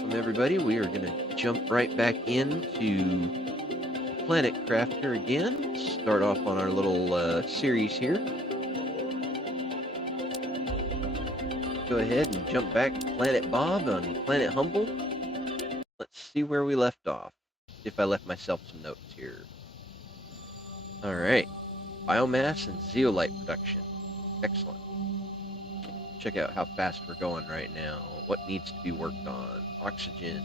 welcome everybody. We are going to jump right back into Planet Crafter again. Start off on our little series here. Go ahead and jump back to Planet Bob on Planet Humble. Let's see where we left off. If I left myself some notes here. Alright. Biomass and zeolite production. Excellent. Check out how fast we're going right now. What needs to be worked on? Oxygen.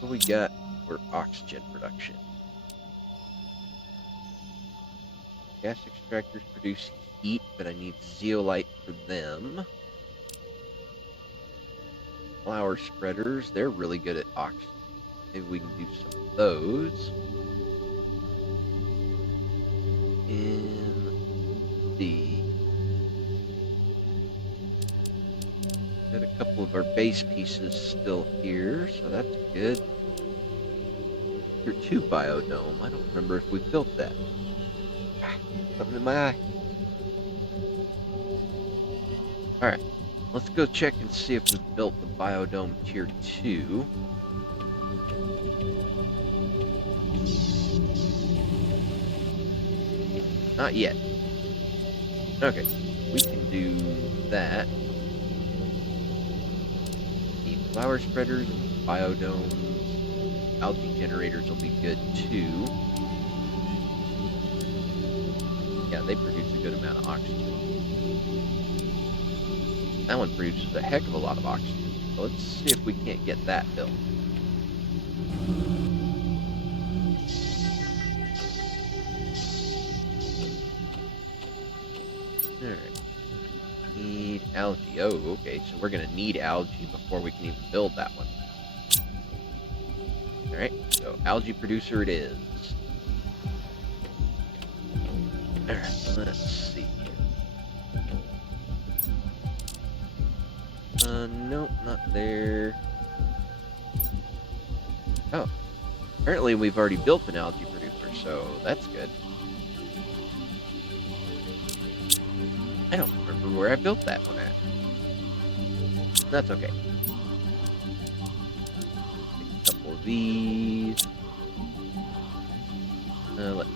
What we got for oxygen production? Gas extractors produce heat, but I need zeolite for them. Flower spreaders, they're really good at oxygen. Maybe we can do some of those. And the got a couple of our base pieces still here, so that's good. Tier 2 biodome. I don't remember if we built that. Something in my eye. Alright, let's go check and see if we've built the biodome tier 2. Not yet. Okay, we can do that. The flower spreaders and biodomes. Algae generators will be good too. Yeah, they produce a good amount of oxygen. That one produces a heck of a lot of oxygen. So let's see if we can't get that built. Alright. Need algae. Oh, okay, so we're gonna need algae before we can even build that one. Alright, so algae producer it is. Alright, let's see. Nope, not there. Oh, apparently we've already built an algae producer, so that's good. I don't remember where I built that one at. That's okay. Take a couple of these. Let's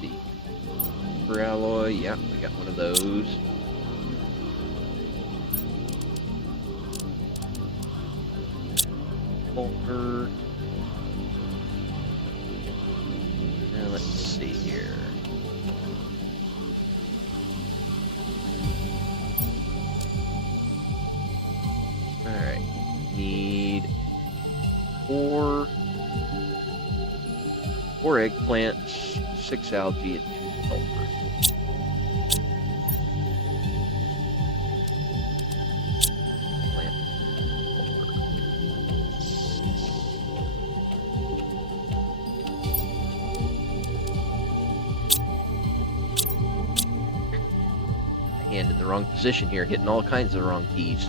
see. For alloy, yeah, we got one of those. Sulfur. Now let's see here. Alright. Need four eggplants, 6 algae, and 2 sulfur. Hand in the wrong position here, hitting all kinds of wrong keys.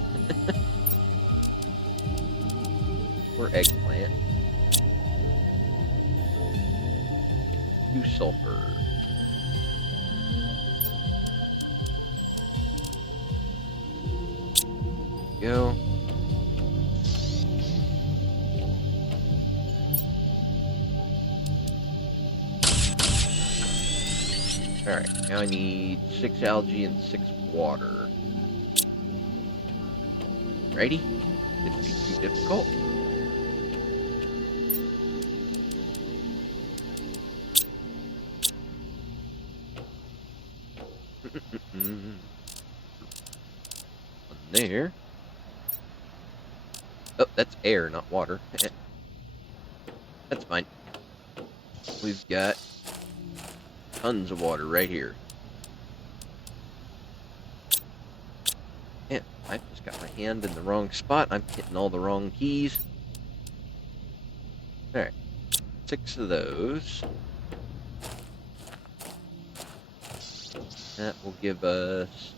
Or eggplant. 2 sulfur. Go. Alright, now I need 6 algae and 6 water. Righty? Didn't be too difficult. One there. Oh, that's air, not water. That's fine. We've got tons of water right here. Man, I just got my hand in the wrong spot. I'm hitting all the wrong keys. Alright. 6 of those. That will give us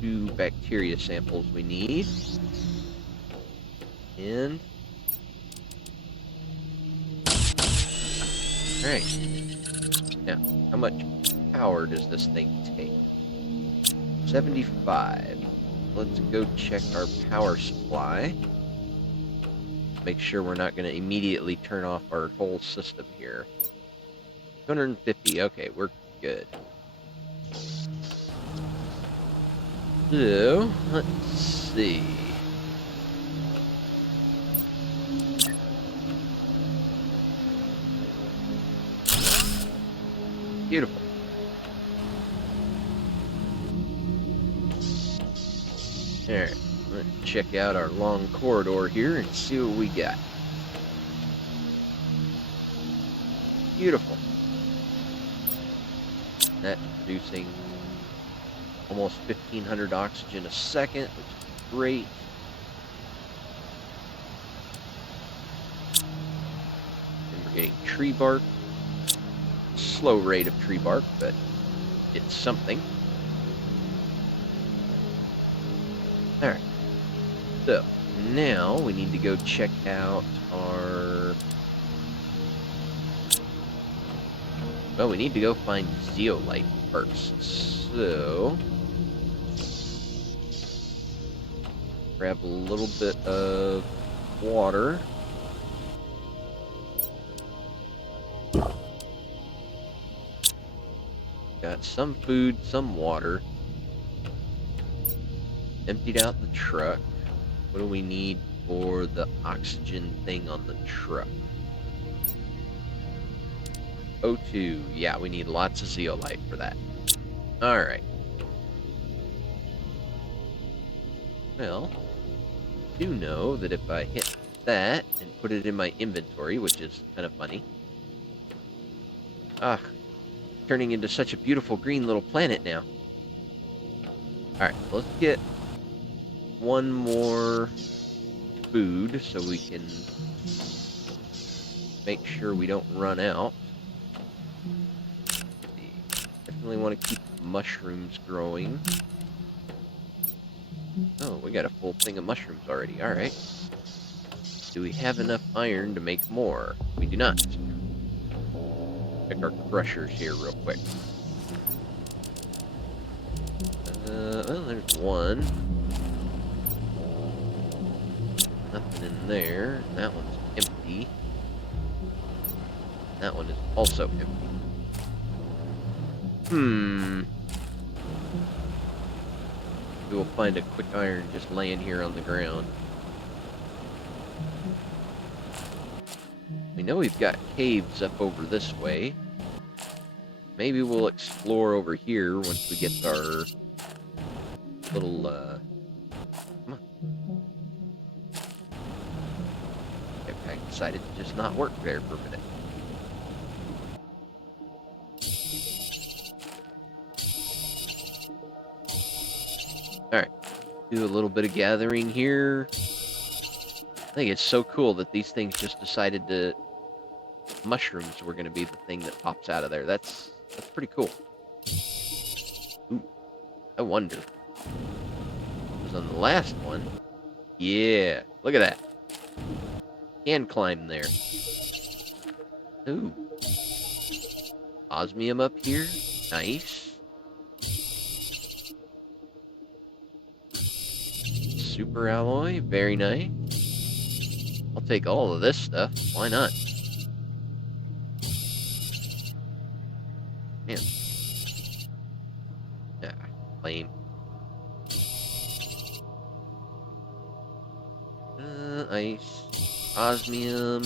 2 bacteria samples we need. And alright. Now, how much power does this thing take? 75. let's go check our power supply. Make sure we're not going to immediately turn off our whole system here. 250, okay, we're good. So, let's see. Beautiful. Alright, let's check out our long corridor here and see what we got. Beautiful. That's producing almost 1,500 oxygen a second, which is great. And we're getting tree bark. Slow rate of tree bark, but it's something. Alright. So, now we need to go check out our... Well, we need to go find zeolite first. So... grab a little bit of water. Got some food, some water. Emptied out the truck. What do we need for the oxygen thing on the truck? O2. Yeah, we need lots of zeolite for that. Alright. Well, I do know that if I hit that and put it in my inventory, which is kind of funny. Ah, turning into such a beautiful green little planet now. Alright, let's get one more food so we can make sure we don't run out. Definitely want to keep mushrooms growing. Oh, we got a full thing of mushrooms already. Alright. Do we have enough iron to make more? We do not. Check our crushers here real quick. Well, there's one. Nothing in there. That one's empty. That one is also empty. We will find a quick iron just laying here on the ground. We know we've got caves up over this way. Maybe we'll explore over here once we get our little, come on. I decided to just not work there for a minute. Alright, do a little bit of gathering here. I think it's so cool that these things just decided to... mushrooms were going to be the thing that pops out of there. That's pretty cool. Ooh, I wonder. Because on the last one... yeah, look at that. Can climb there. Ooh. Osmium up here. Nice. Super alloy. Very nice. I'll take all of this stuff. Why not? Man. Yeah, lame. Ice. Osmium.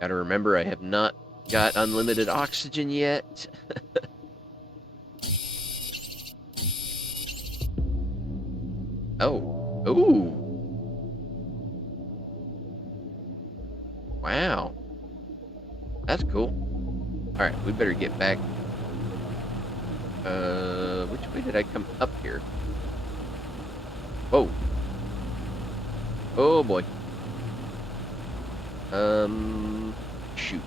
Gotta remember, I have not got unlimited oxygen yet. Oh. Ooh. Wow. That's cool. Alright, we better get back. Which way did I come up here? Whoa. Oh boy. Shoot.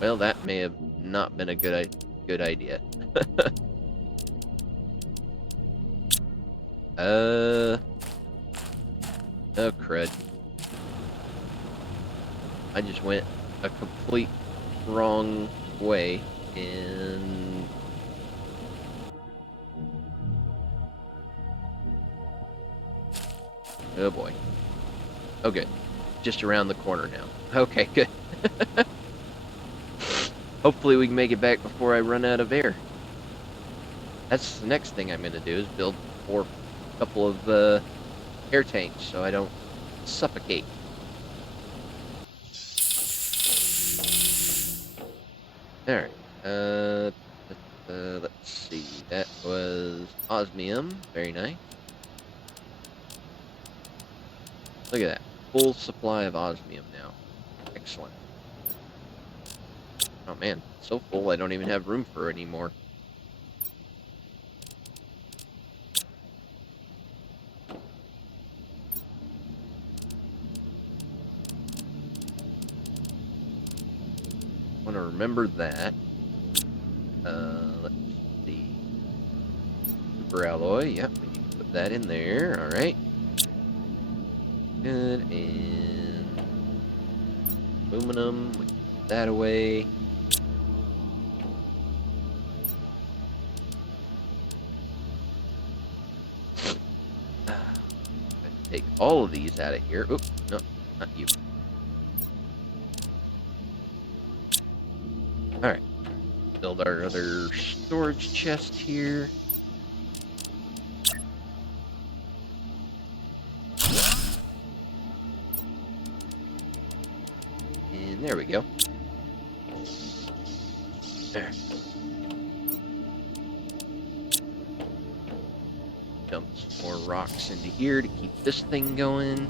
Well, that may have not been a good idea. Oh crud. I just went a complete wrong way, and Oh boy. Oh good. Just around the corner now. Okay, good. Hopefully we can make it back before I run out of air. That's the next thing I'm gonna do is build a couple of air tanks so I don't suffocate. Alright. Let's see. That was osmium. Very nice. Look at that. Full supply of osmium now. Excellent. Oh man, so full I don't even have room for it anymore. Want to remember that. Let's see. Super alloy. Yep, we need to put that in there. All right. Good. And aluminum. We can put that away. Take all of these out of here. Oops, no, not you. All right. Build our other storage chest here. And there we go. There. Dump some more rocks into here to keep this thing going.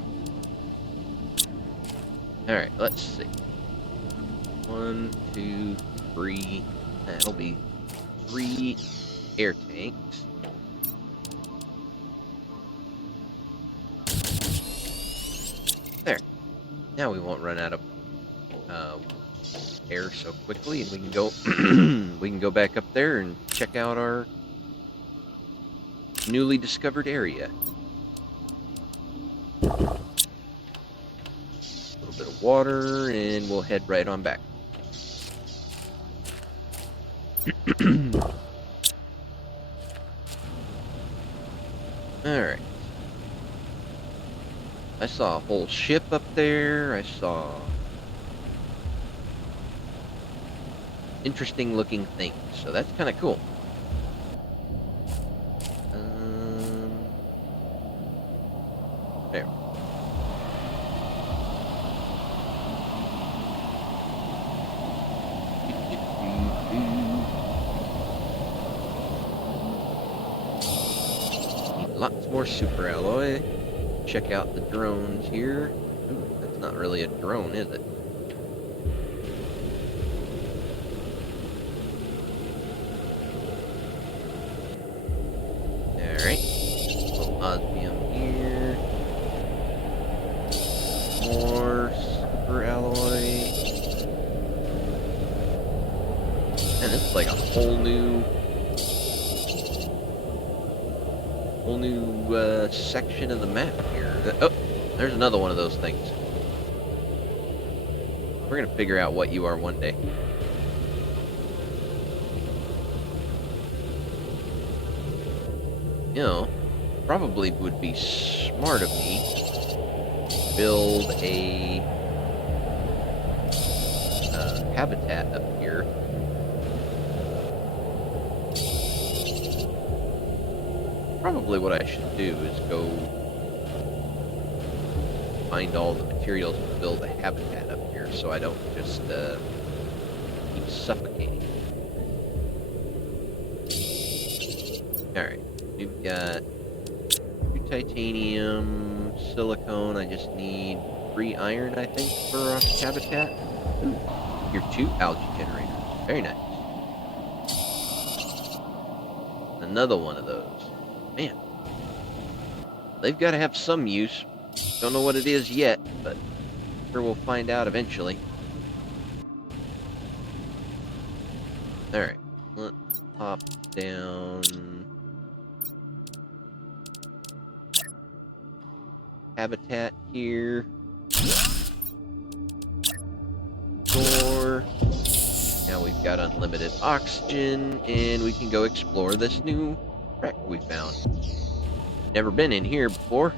Alright, let's see. 1, 2, 3. That'll be 3 air tanks. There. Now we won't run out of air so quickly, and we can go we can go back up there and check out our newly discovered area. A little bit of water, and we'll head right on back. Alright. I saw a whole ship up there. I saw interesting looking things, so that's kind of cool. There. Need lots more super alloy. Check out the drones here. Ooh, that's not really a drone, is it? Alright. Little osmium here. More super alloy. And this is like a whole new section of the map here. Oh, there's another one of those things. We're gonna figure out what you are one day. You know, probably would be smart of me to build a habitat up here. Probably what I should do is go find all the materials to build a habitat up here so I don't just keep suffocating. Alright, we've got 2 titanium, silicone. I just need 3 iron, I think, for our habitat. Ooh, your 2 algae generators. Very nice. Another one of those. Man, they've got to have some use. Don't know what it is yet, but I'm sure we'll find out eventually. Alright, let's pop down habitat here. Door. Now we've got unlimited oxygen, and we can go explore this new wreck we found. Never been in here before.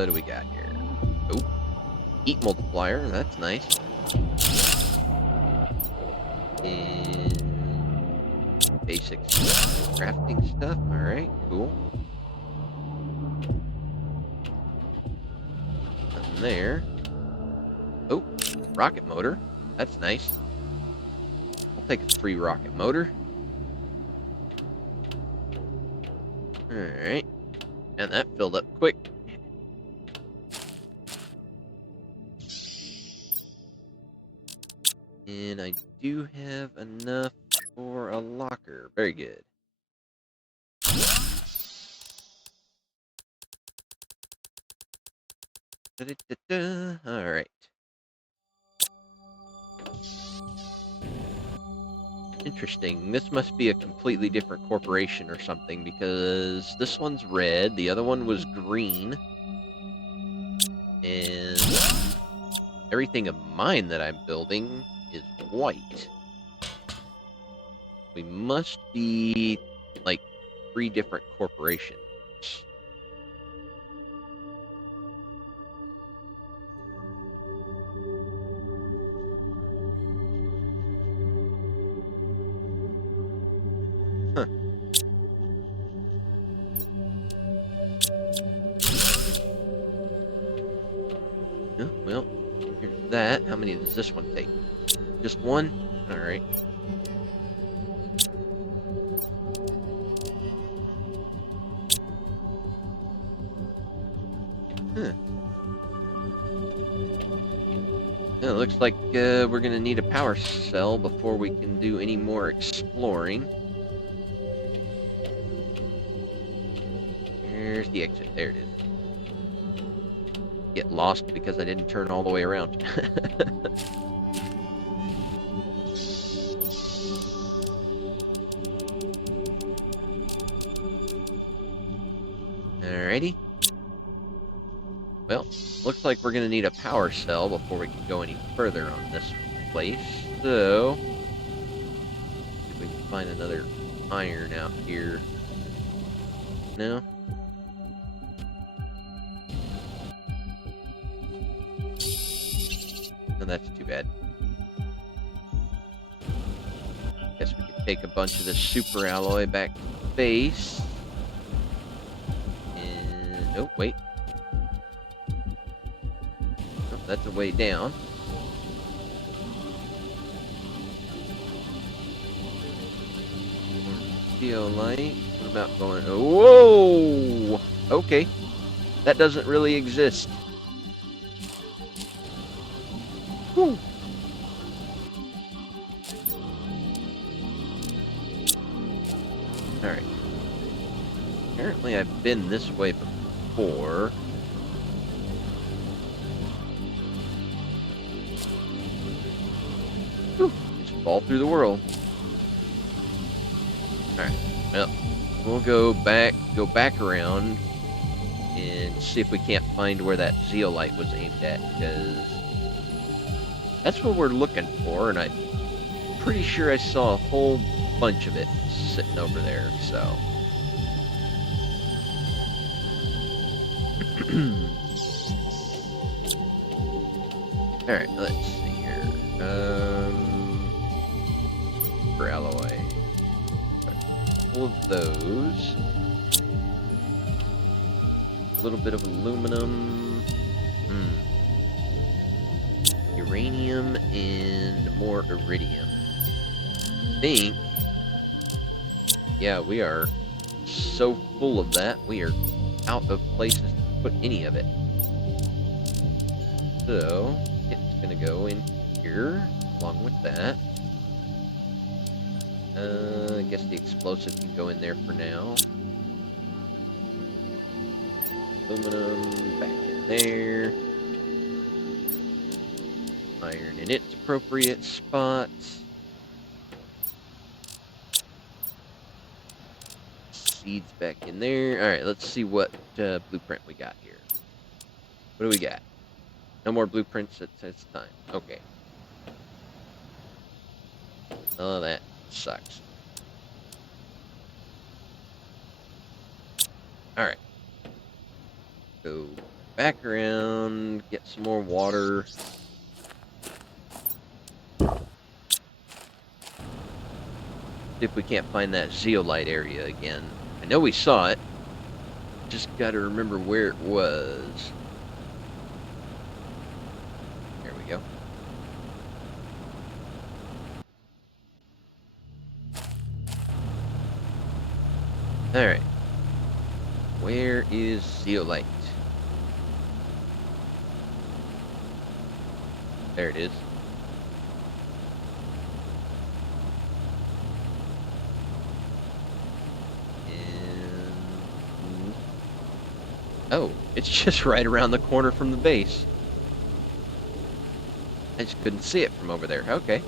What do we got here? Oh, heat multiplier. That's nice. And basic crafting stuff. All right, cool. Nothing there. Oh, rocket motor. That's nice. I'll take a 3 rocket motor. All right. And that filled up quick. And I do have enough for a locker. Very good. All right. Interesting. This must be a completely different corporation or something because this one's red, the other one was green, and everything of mine that I'm building is white. We must be like 3 different corporations. Huh. Yeah, well, here's that. How many does this one take? Just one? All right. Huh. Yeah, it looks like we're going to need a power cell before we can do any more exploring. There's the exit. There it is. Get lost because I didn't turn all the way around. Alrighty. Well, looks like we're going to need a power cell before we can go any further on this place. So, see if we can find another iron out here. No? No, that's too bad. Guess we could take a bunch of the super alloy back to base. And, oh, wait. Oh, that's a way down. Light. What about going? Whoa! Okay, that doesn't really exist. Whew. All right. Apparently, I've been this way before. Whew. Just fall through the world. All right. Well, we'll go back around, and see if we can't find where that zeolite was aimed at, because that's what we're looking for, and I'm pretty sure I saw a whole bunch of it sitting over there, so. Alright, let's see here. For alloy. A couple of those. A little bit of aluminum. Uranium and more iridium. I think. Yeah, we are so full of that, we are out of places to put any of it. So, it's gonna go in here, along with that. I guess the explosive can go in there for now. Aluminum back in there. Iron in its appropriate spots. Seeds back in there. Alright, let's see what blueprint we got here. What do we got? No more blueprints at this time. Okay. Oh, that sucks. Alright. Go back around, get some more water. See if we can't find that zeolite area again. I know we saw it. Just got to remember where it was. There we go. Alright. Where is zeolite? There it is. And... oh, it's just right around the corner from the base. I just couldn't see it from over there. Okay.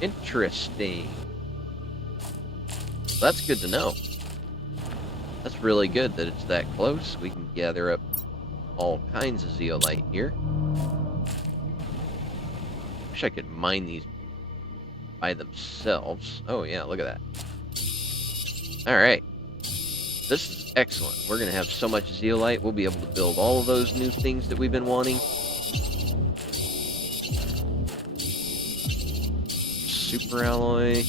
Interesting. That's good to know. That's really good that it's that close. We can gather up all kinds of zeolite here. Wish I could mine these by themselves. Oh yeah, look at that. Alright. This is excellent. We're going to have so much zeolite, we'll be able to build all of those new things that we've been wanting. Super alloy.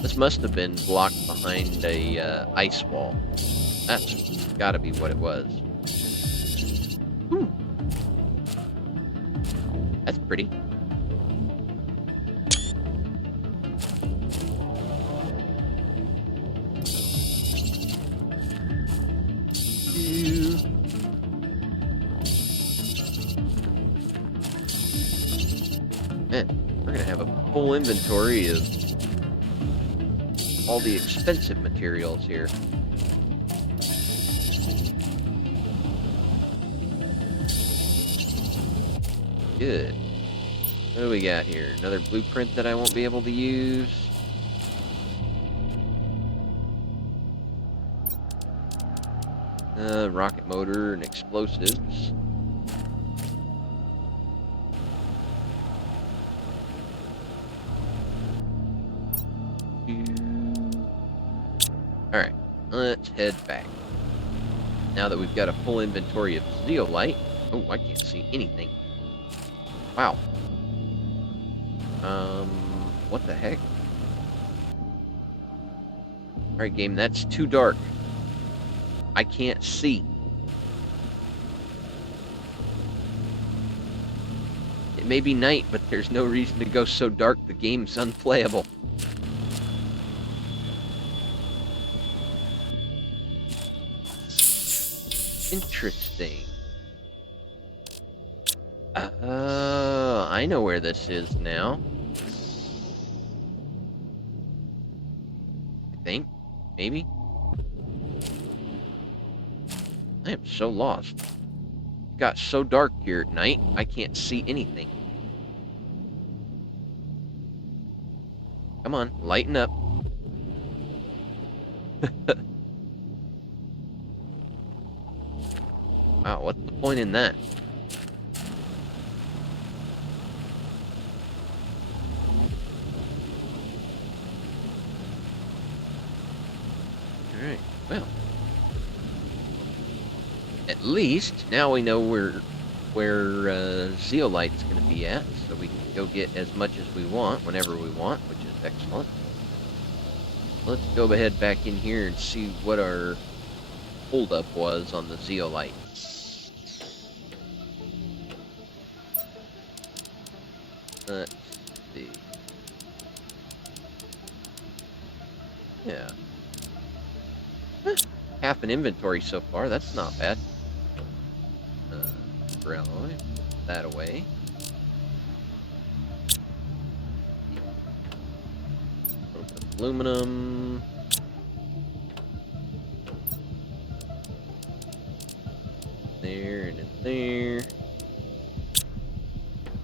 This must have been blocked behind a ice wall. That's got to be what it was. Ooh. That's pretty. Man, we're going to have a full inventory of all the expensive materials here. Good. What do we got here? Another blueprint that I won't be able to use. Rocket motor and explosives. Alright, let's head back. Now that we've got a full inventory of zeolite. Oh, I can't see anything. Wow. What the heck? Alright, game, that's too dark. I can't see. It may be night, but there's no reason to go so dark the game's unplayable. Interesting. I know where this is now. I think. Maybe. I am so lost. It got so dark here at night, I can't see anything. Come on, lighten up. Wow, what's the point in that? Alright, well. At least, now we know where zeolite's going to be at, so we can go get as much as we want, whenever we want, which is excellent. Let's go ahead back in here and see what our holdup was on the zeolite. Let's see. Yeah. Half an inventory so far, that's not bad. Alloy, that away. Aluminum. There and in there.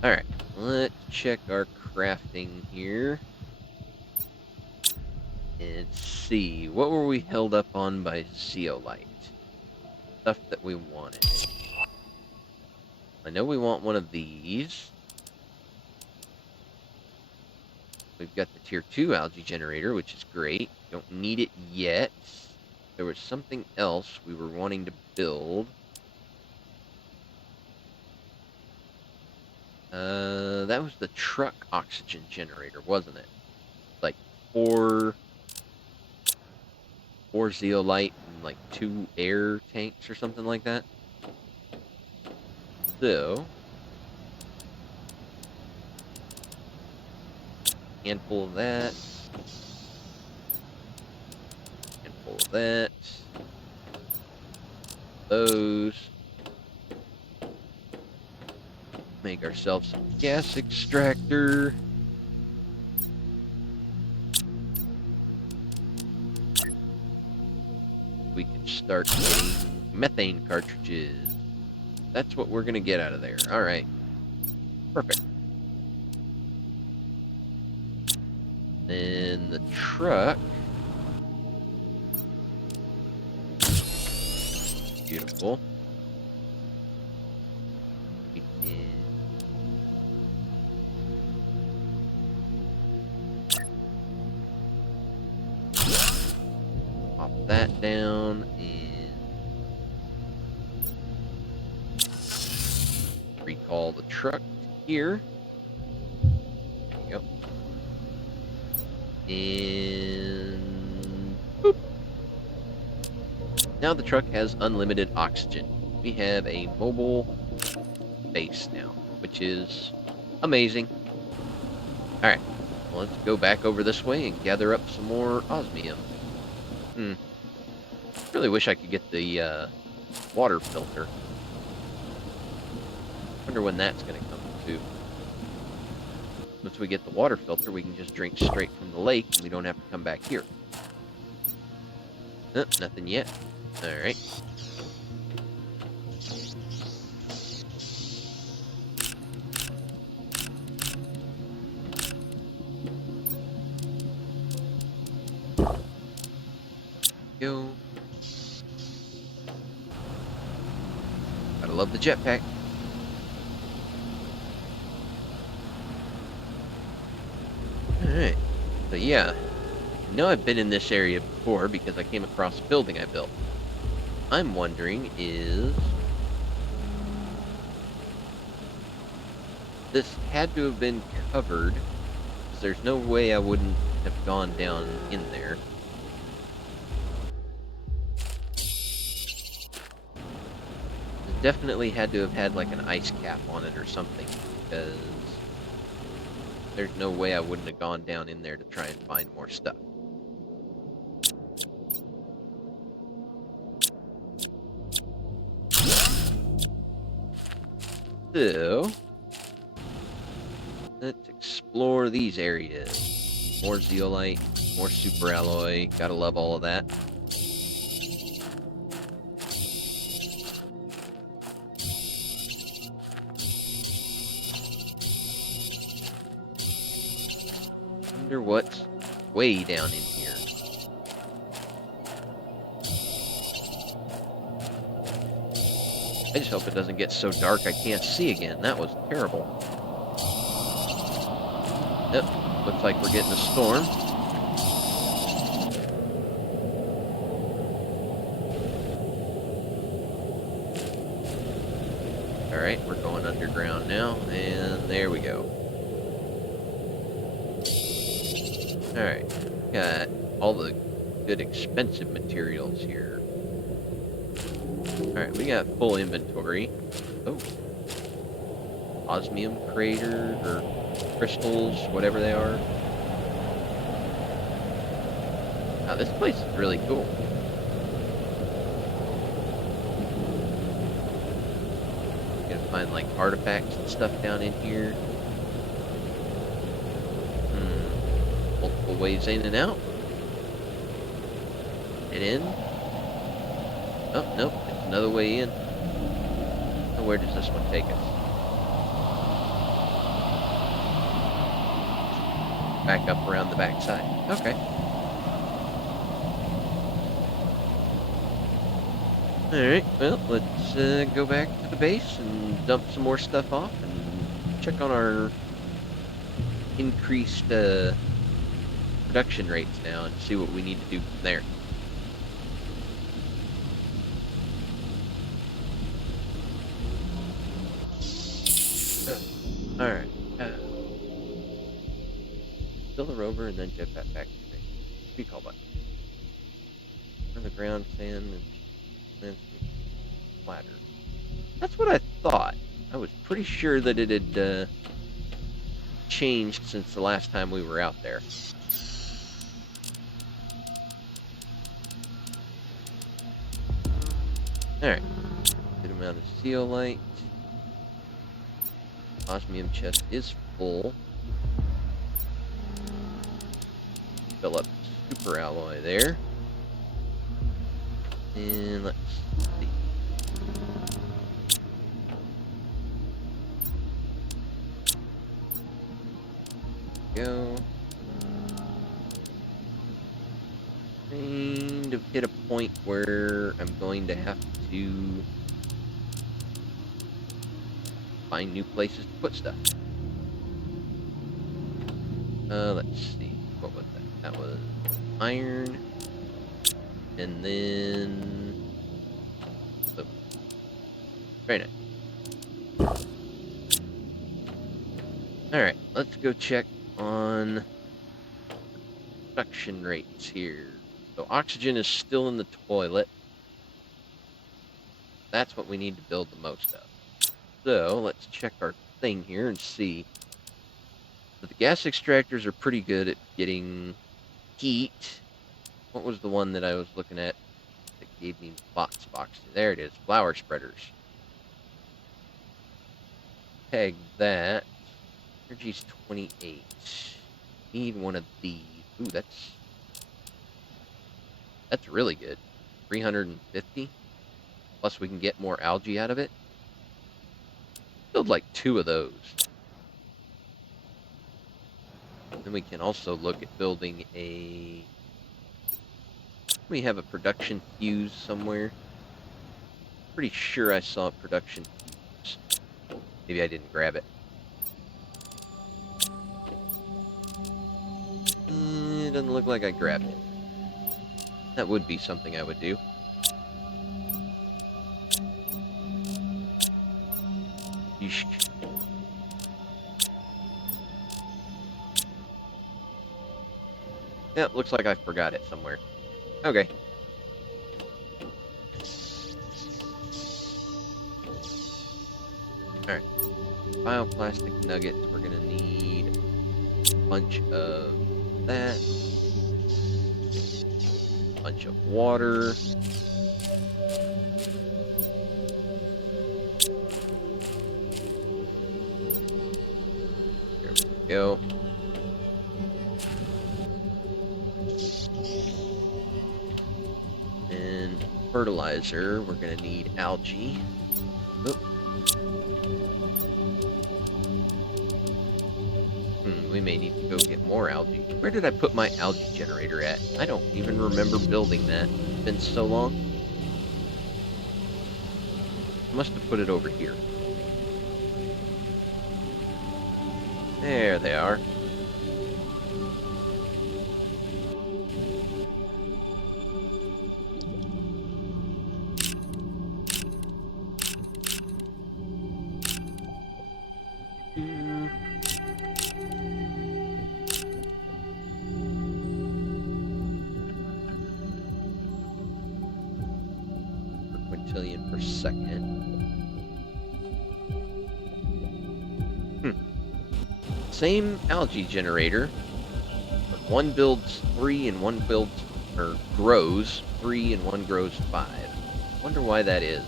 Alright, let's check our crafting here. And see, what were we held up on by zeolite? Stuff that we wanted. I know we want one of these. We've got the tier 2 algae generator, which is great. Don't need it yet. there was something else we were wanting to build. That was the truck oxygen generator, wasn't it? Like four zeolite and like 2 air tanks or something like that. So, handful of that, handful of that, those. Make ourselves some gas extractor. We can start getting methane cartridges. That's what we're gonna get out of there. All right, perfect. Then the truck. Beautiful. We can pop that down and recall the truck here. There you go. And boop. Now the truck has unlimited oxygen. We have a mobile base now, which is amazing. All right, well, let's go back over this way and gather up some more osmium. Really wish I could get the water filter. Wonder when that's going to come too. Once we get the water filter, we can just drink straight from the lake, and we don't have to come back here. Nothing yet. All right. Go. Gotta love the jetpack. Alright. So yeah. I know I've been in this area before because I came across a building I built. I'm wondering is... This had to have been covered, because there's no way I wouldn't have gone down in there. It definitely had to have had like an ice cap on it or something, because there's no way I wouldn't have gone down in there to try and find more stuff. So, let's explore these areas. More zeolite, more super alloy. Gotta love all of that. Wonder what's way down in here. I just hope it doesn't get so dark I can't see again. That was terrible. Yep, looks like we're getting a storm. Alright, we're going underground now, and there we go. Alright, got all the good expensive materials here. Alright, we got full inventory. Oh. Osmium crater, or crystals, whatever they are. Wow, this place is really cool. You can find like artifacts and stuff down in here. Multiple ways in and out. And in. Oh, nope, it's another way in. So where does this one take us? Back up around the backside. Okay. Alright, well, let's go back to the base and dump some more stuff off and check on our increased production rates now and see what we need to do from there. Alright. Fill the rover and then jetpack back to your base. Recall button. On the ground, sand, and landscape flatter. That's what I thought. I was pretty sure that it had changed since the last time we were out there. Alright. Good amount of zeolite. Osmium chest is full. Fill up super alloy there. And let's see. Go. Kind of hit a point where I'm going to have to find new places to put stuff. Let's see. What was that? That was iron. And then... Oh. Very nice. Alright, let's go check on production rates here. So oxygen is still in the toilet. That's what we need to build the most of. So let's check our thing here and see. So the gas extractors are pretty good at getting heat. What was the one that I was looking at that gave me box? There it is. Flower spreaders. Peg that. Energy's 28. Need one of these. Ooh, that's really good. 350. Plus we can get more algae out of it. Build like 2 of those. Then we can also look at building a... We have a production fuse somewhere. Pretty sure I saw a production fuse. Maybe I didn't grab it. It doesn't look like I grabbed it. That would be something I would do. Yeesh. Yeah, looks like I forgot it somewhere. Okay. Alright. Bioplastic nuggets. We're gonna need a bunch of that. A bunch of water. There we go. And fertilizer, we're gonna need algae. Oop. We may need to go get more algae. Where did I put my algae generator at? I don't even remember building that. It's been so long. I must have put it over here. There they are. Quintillion per second. Same algae generator, but one builds 3 and one builds, or grows 3 and one grows 5. Wonder why that is.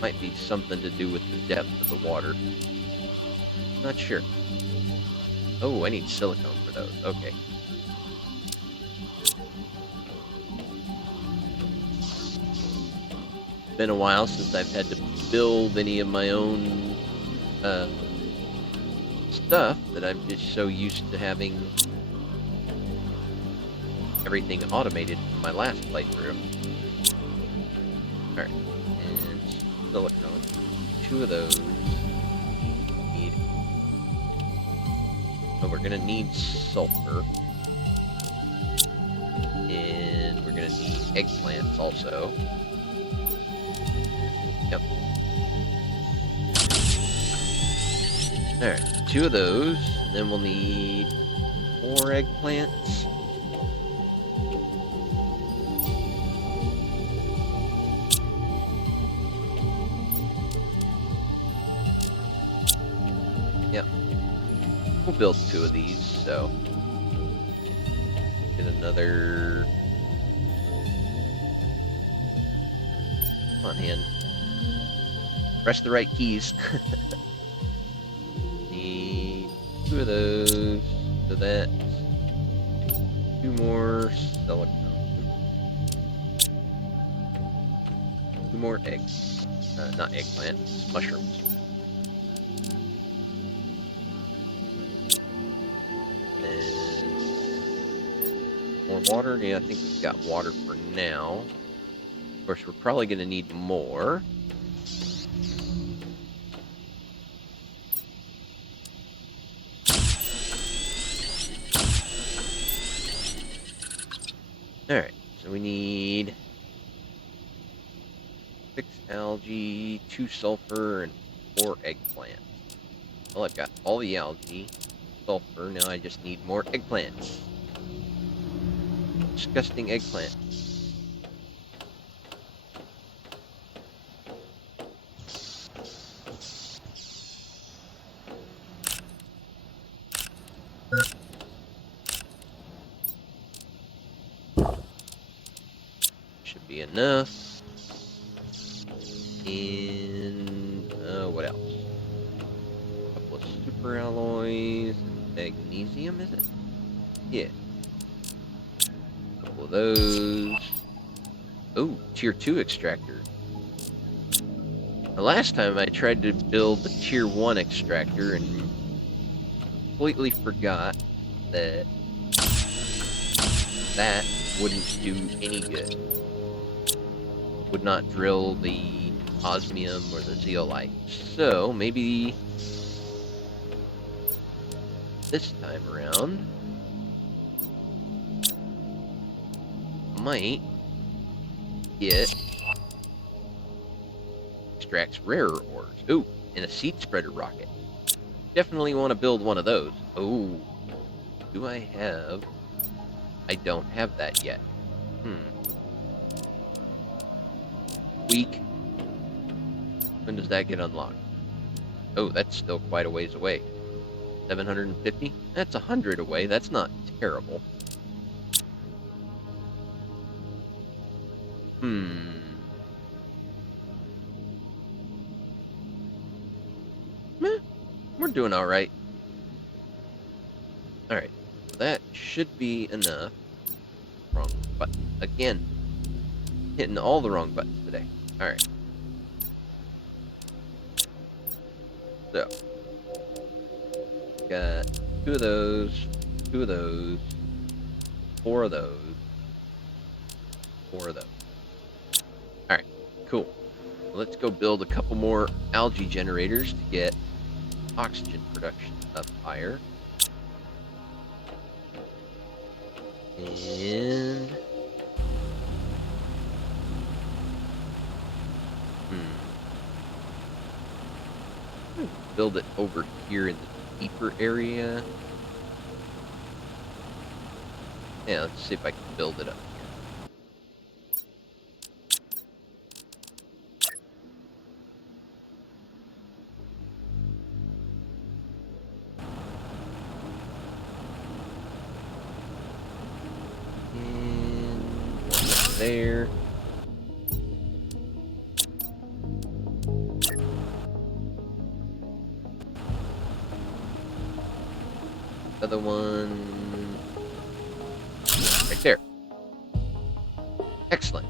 Might be something to do with the depth of the water. Not sure. Oh, I need silicone for those. Okay. Been a while since I've had to build any of my own stuff that I'm just so used to having everything automated from my last playthrough. Alright, and silicone. 2 of those. We're gonna need sulfur. And we're gonna gonna need eggplants also. Yep. Alright, 2 of those. And then we'll need 4 eggplants. Yep. We'll build 2 of these, so. Get another. Come on, hand. Press the right keys. Need 2 of those. So that's 2 more silicone. 2 more eggs. Not eggplants, mushrooms. And more water. Yeah, I think we've got water for now. Of course, we're probably going to need more. Alright, so we need 6 algae, 2 sulfur, and 4 eggplants. Well, I've got all the algae, sulfur, now I just need more eggplants. Disgusting eggplant. Should be enough. And what else? A couple of super alloys and magnesium, is it? Yeah. A couple of those. Oh, tier 2 extractor. The last time I tried to build the tier 1 extractor and completely forgot that that wouldn't do any good. Would not drill the osmium or the zeolite. So maybe this time around might get extracts rarer ores. Ooh, and a seed spreader rocket. Definitely want to build one of those. Oh, do I have? I don't have that yet. Weak. When does that get unlocked? Oh, that's still quite a ways away. 750? That's 100 away. That's not terrible. Meh, we're doing all right. All right, that should be enough. Wrong button again. Hitting all the wrong buttons today. All right. So, got 2 of those, 2 of those, 4 of those, 4 of those. All right, cool. Let's go build a couple more algae generators to get oxygen production up higher. And build it over here in the deeper area. Yeah, let's see if I can build it up here. And one there. Other one right there. Excellent.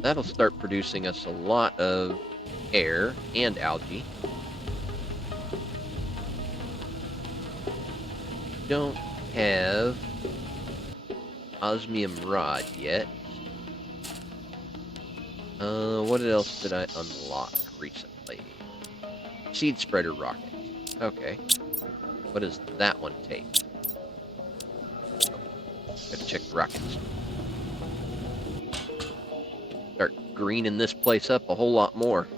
That'll start producing us a lot of air and algae. Don't have osmium rod yet. What else did I unlock recently? Seed spreader rocket. Okay. What does that one take? Oh, gotta check the rockets. greening this place up a whole lot more.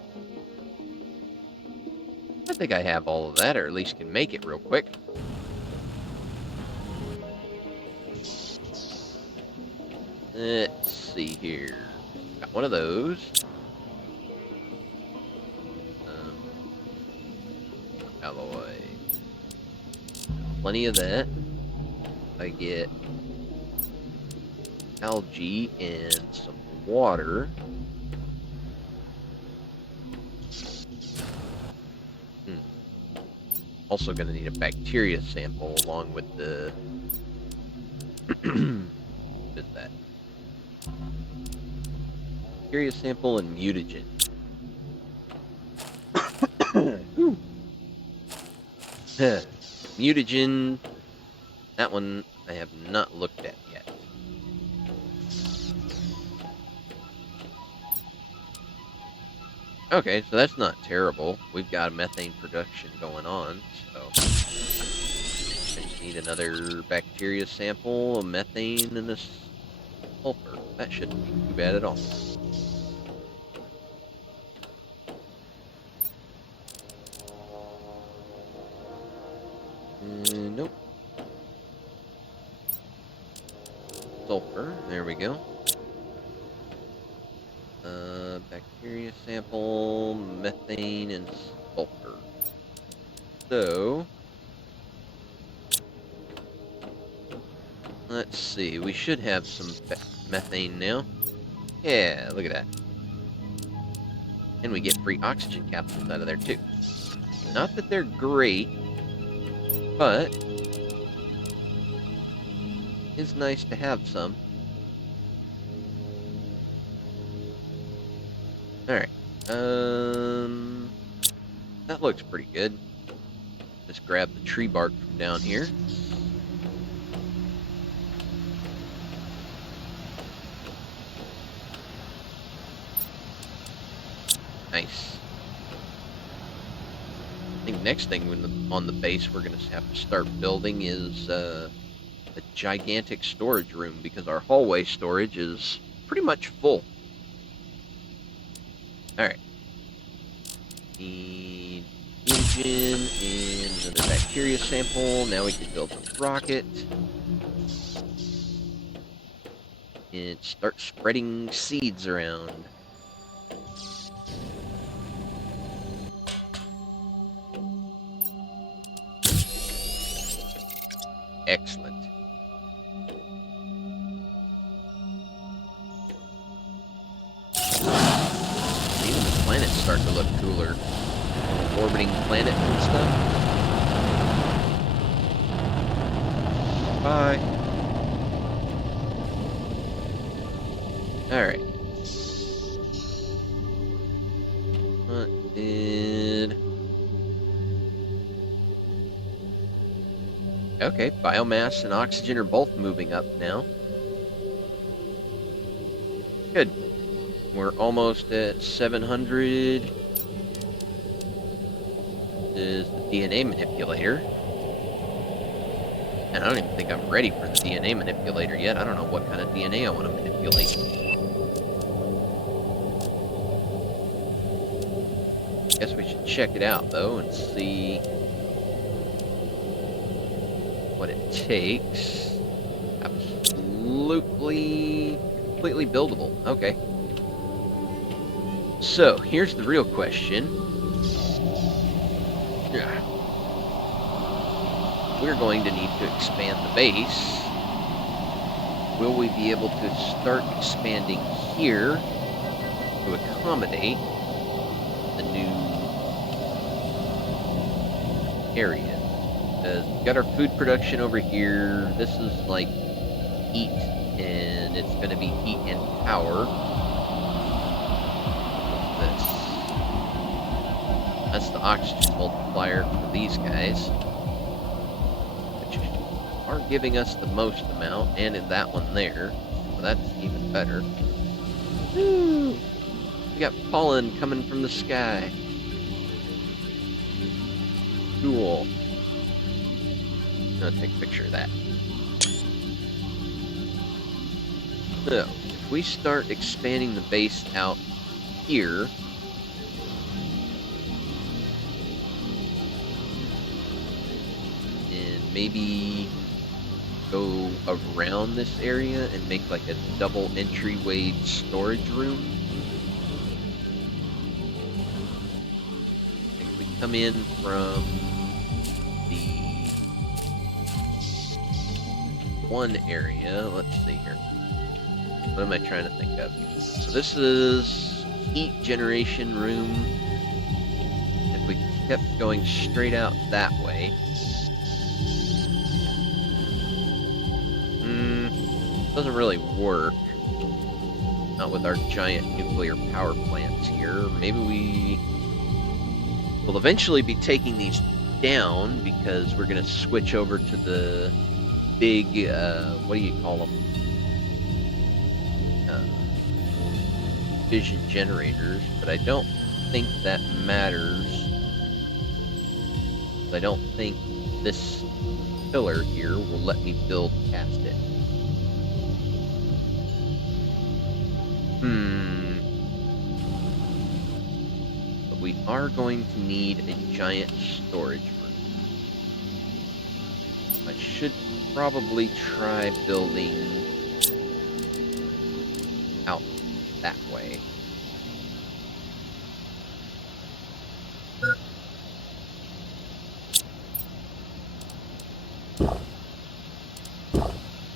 I think I have all of that, or at least can make it real quick. Let's see here. Got one of those. Alloy. Plenty of that. I get algae and some water. Also going to need a bacteria sample along with the... what is that? Bacteria sample and mutagen. Mutagen, that one I have not looked at yet. Okay, so that's not terrible. We've got a methane production going on, so I just need another bacteria sample, a methane, and a sulfur. That shouldn't be too bad at all. Nope. Sulfur, there we go. Bacteria sample, methane, and sulfur. So, let's see. We should have some methane now. Yeah, look at that. And we get free oxygen capsules out of there, too. Not that they're great, but it's nice to have some. Alright. That looks pretty good. Just grab the tree bark from down here. Nice. I think next thing on the base we're going to have to start building is a gigantic storage room, because our hallway storage is pretty much full. Alright. Need engine and another bacteria sample. Now we can build a rocket. And start spreading seeds around. Excellent. Even the planets start to look cooler. Orbiting planets and stuff. Bye. Alright. What did... Okay, biomass and oxygen are both moving up now. Good. We're almost at 700. Is the DNA manipulator. And I don't even think I'm ready for the DNA manipulator yet. I don't know what kind of DNA I want to manipulate. Guess we should check it out, though, and see what it takes. Absolutely, completely buildable. Okay. So, here's the real question. We're going to need to expand the base. Will we be able to start expanding here to accommodate the new area? We've got our food production over here. This is like heat, and it's going to be heat and power. That's the oxygen multiplier for these guys, which are giving us the most amount, and in that one there, so that's even better. Woo! We got pollen coming from the sky. Cool. I'm gonna take a picture of that. So, if we start expanding the base out here. And maybe go around this area and make like a double entryway storage room. If we come in from the one area, let's see here. What am I trying to think of? So this is heat generation room. If we kept going straight out that way, doesn't really work. Not with our giant nuclear power plants here. Maybe we will eventually be taking these down because we're going to switch over to the big, what do you call them? Fission generators, but I don't think that matters. I don't think this pillar here will let me build past it. But we are going to need a giant storage room. I should probably try building out that way.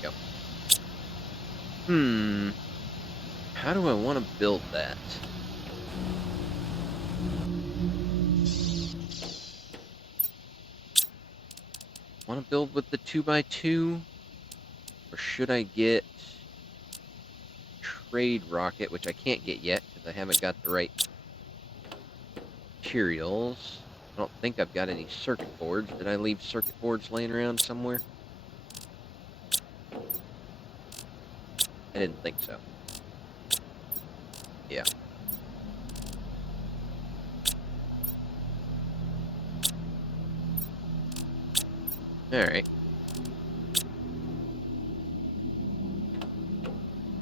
Go. How do I want to build that? Want to build with the 2x2? Or should I get trade rocket, which I can't get yet because I haven't got the right materials. I don't think I've got any circuit boards. Did I leave circuit boards laying around somewhere? I didn't think so. Yeah. Alright.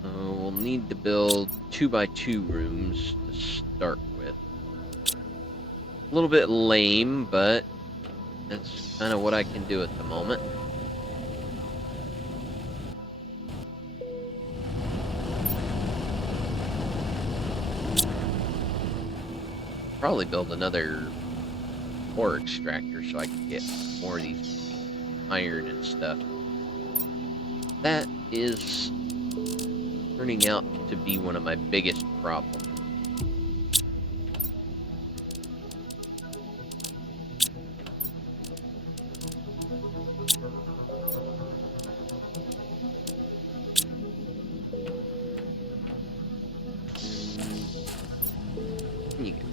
We'll need to build 2x2 rooms to start with. A little bit lame, but that's kind of what I can do at the moment. Probably build another ore extractor so I can get more of these iron and stuff. That is turning out to be one of my biggest problems. You go.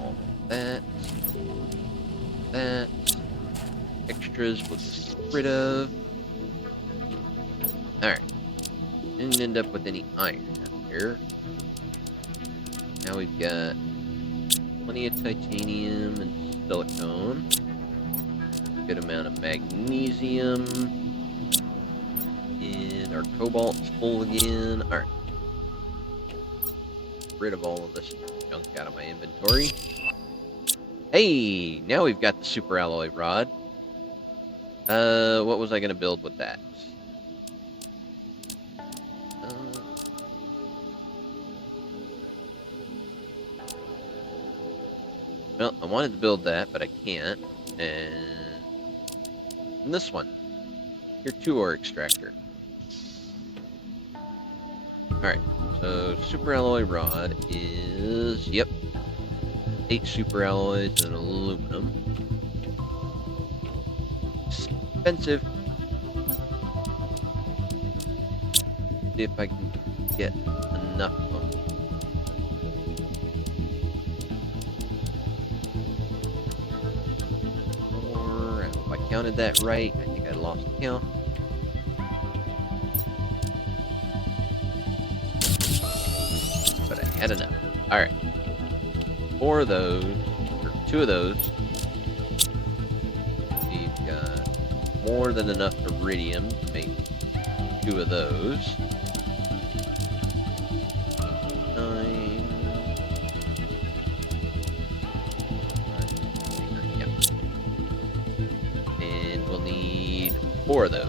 All that. That. Extras we'll just get rid of. Alright. Didn't end up with any iron out here. Now we've got plenty of titanium and silicone. Good amount of magnesium. And our cobalt's full again. Alright. Get rid of all of this junk out of my inventory. Hey! Now we've got the super alloy rod. What was I gonna build with that? Well, I wanted to build that, but I can't. And this one. Your 2 ore extractor. Alright, so super alloy rod is, yep, 8 super alloys and aluminum. Expensive. See if I can get enough of them. Or, if I counted that right, I think I lost count. But I had enough. Alright. 4 of those, or 2 of those. We've got more than enough iridium to make 2 of those. 9. Yep. And we'll need 4 of those.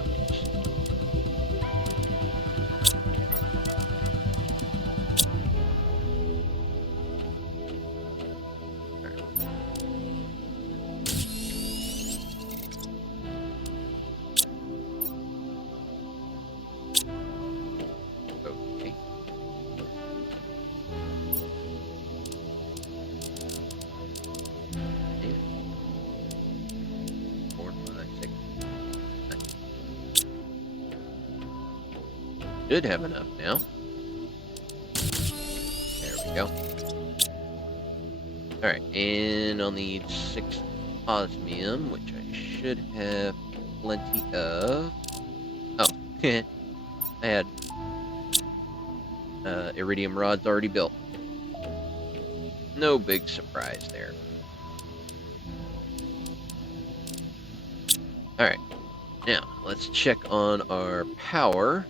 Okay. 4, 5, 6. 9. Should have enough now. There we go. Alright, and I'll need 6 osmium, which I should have plenty of. Oh, I had iridium rods already built. No big surprise there. Alright, now let's check on our power.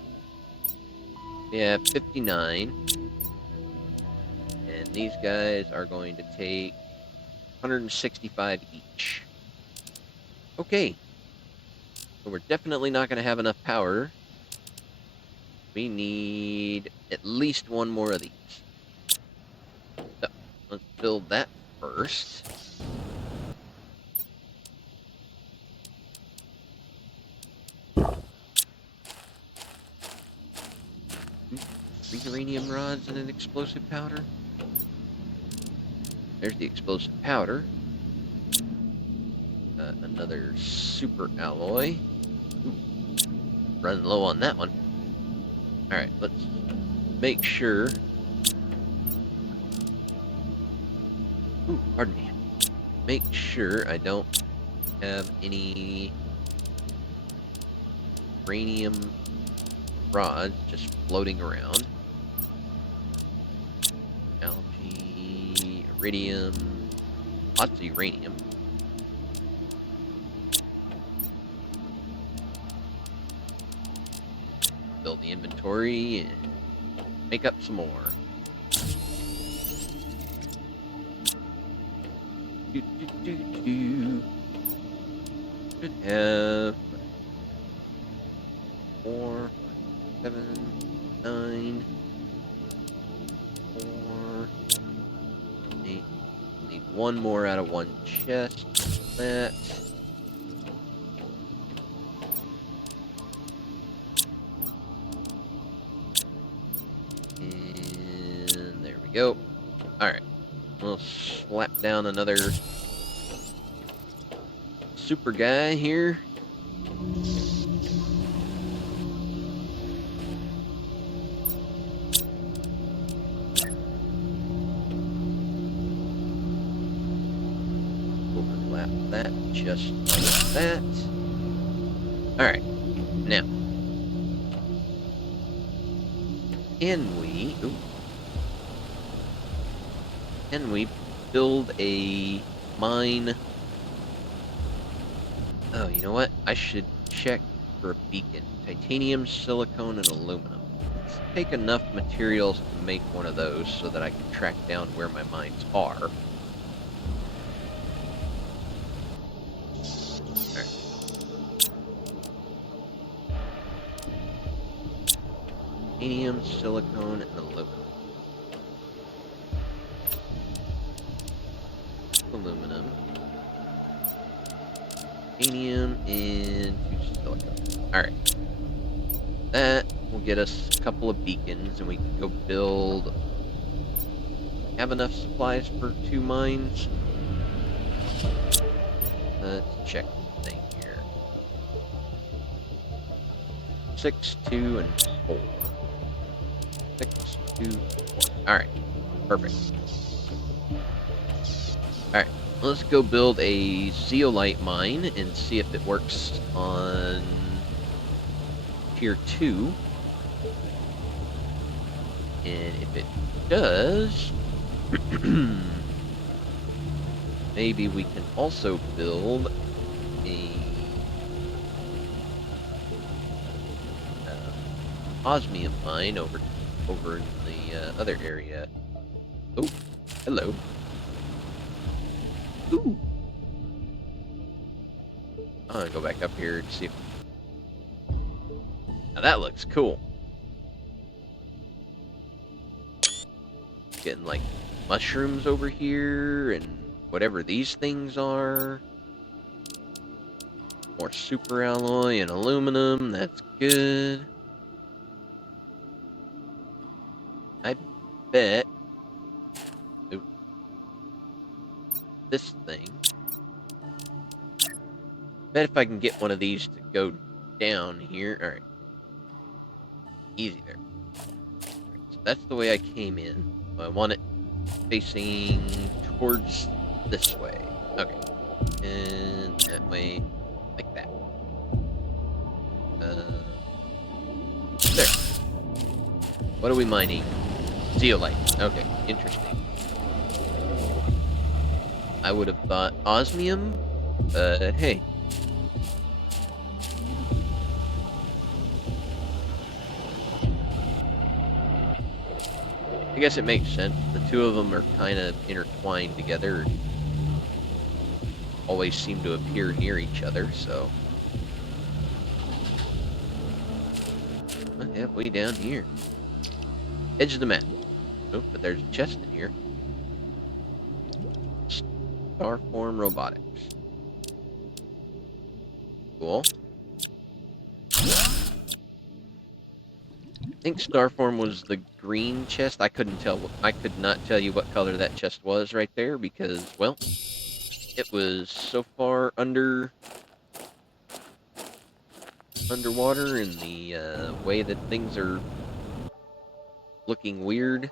We have 59. And these guys are going to take 165 each. Okay. So we're definitely not going to have enough power. We need at least 1 more of these. So let's build that first. Three uranium rods and an explosive powder. There's the explosive powder. Another super alloy. Ooh, running low on that one. Alright, let's make sure. Ooh, pardon me. Make sure I don't have any uranium rods just floating around. Algae, iridium, lots of uranium. Build the inventory and make up some more. Should have 4, 7, 9, 4, 8. Need 1 more out of 1 chest. That. And there we go. Alright. We'll slap down another super guy here. Overlap that just like that. Alright. Now. Can we build a mine? Oh, you know what? I should check for a beacon. Titanium, silicone, and aluminum. Let's take enough materials to make one of those so that I can track down where my mines are. Right. Titanium, silicone, and aluminum. Aluminum. Titanium, and 2 silicone. Alright. That will get us a couple of beacons, and we can go build. Have enough supplies for 2 mines? Let's check the thing here. 6, 2, and 4. 6, 2, 4. Alright. Perfect. Alright. Let's go build a zeolite mine and see if it works on tier 2. And if it does, maybe we can also build a osmium mine over in the other area. Oh, hello. Ooh. I'm gonna go back up here and see if... Now that looks cool. Getting like mushrooms over here and whatever these things are. More super alloy and aluminum. That's good. I bet... Ooh. This thing... Bet if I can get one of these to go down here. Alright. Easy there. Right, so that's the way I came in. I want it facing towards this way. Okay. And that way, like that. There. What are we mining? Zeolite. Okay, interesting. I would have thought osmium, but hey. I guess it makes sense. The two of them are kind of intertwined together. Always seem to appear near each other, so... What have we down here? Edge of the map. Oh, but there's a chest in here. Terraforming robotics. Cool. I think Starform was the green chest. I could not tell you what color that chest was right there because, well, it was so far underwater in the way that things are looking weird.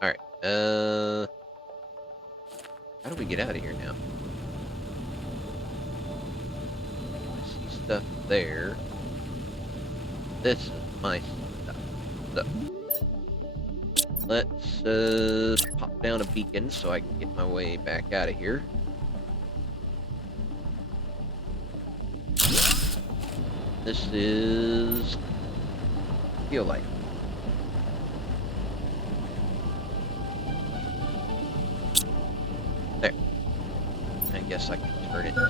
Alright, how do we get out of here now? I see stuff there. This is my stuff. So, let's pop down a beacon so I can get my way back out of here. This is zeolite. There. I guess I can turn it to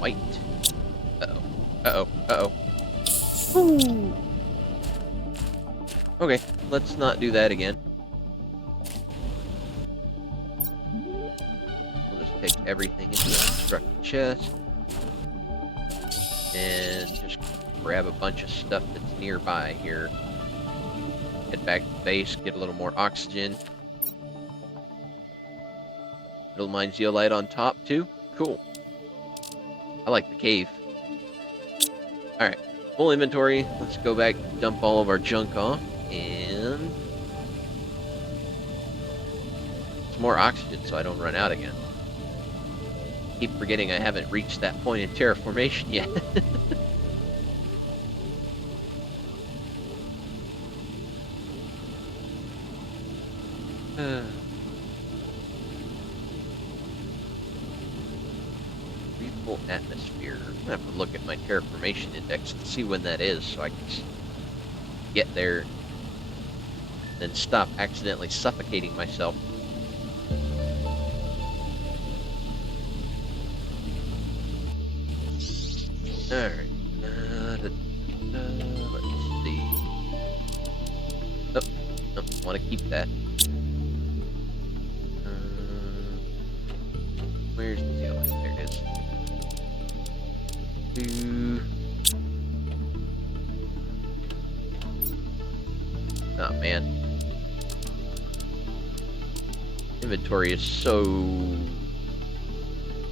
white. Uh-oh. Uh-oh. Uh-oh. Ooh. Okay, let's not do that again. We'll just take everything into the construct chest. And just grab a bunch of stuff that's nearby here. Head back to base, get a little more oxygen. Middle mine zeolite on top too. Cool. I like the cave. Alright, full inventory. Let's go back, dump all of our junk off, and some more oxygen so I don't run out again. Keep forgetting I haven't reached that point in terraformation yet. Breathable atmosphere. I'm gonna have to look at my terraformation index to see when that is so I can get there and stop accidentally suffocating myself. Alright. Let's see. Oh, want to keep that. Where's the zeolite? There it is. Oh man. Inventory is so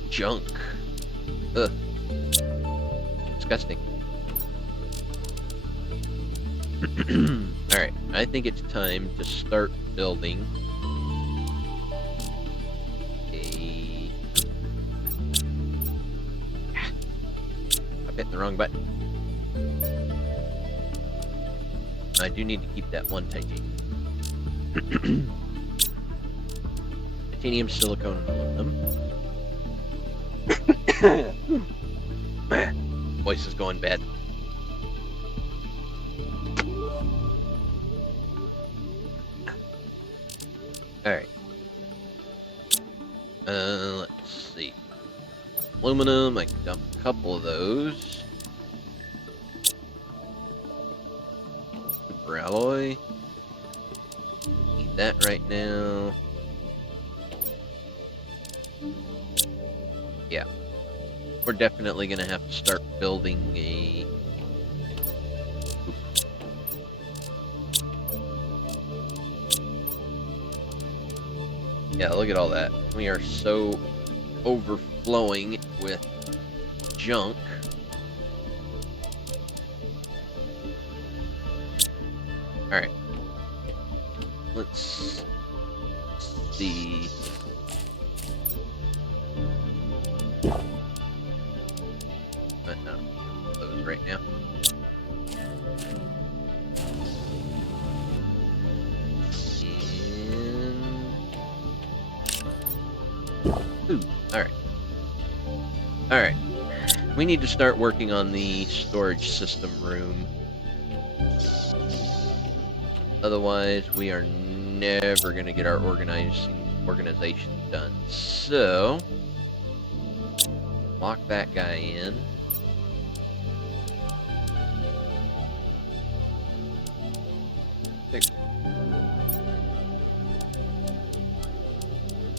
junk. Ugh. Disgusting. Alright, I think it's time to start building a... I hit the wrong button. I do need to keep that one titanium. Titanium, silicone, and aluminum. Voice is going bad. Alright. Let's see. Aluminum, I can dump a couple of those. Super alloy. Need that right now. Yeah. We're definitely going to have to start building a... Oop. Yeah, look at all that. We are so overflowing with junk. Alright. Let's see. But no, those right now. Ooh, alright. Alright. We need to start working on the storage system room. Otherwise, we are never going to get our organization done. So, lock that guy in. Tick.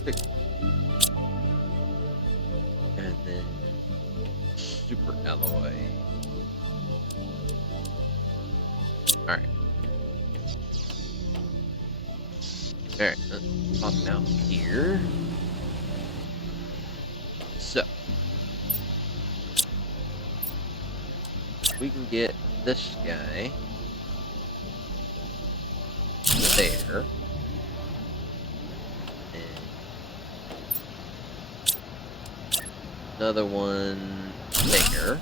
Tick. And then super alloy. Alright. Alright, let's pop him out here. So, we can get this guy there. And another one there.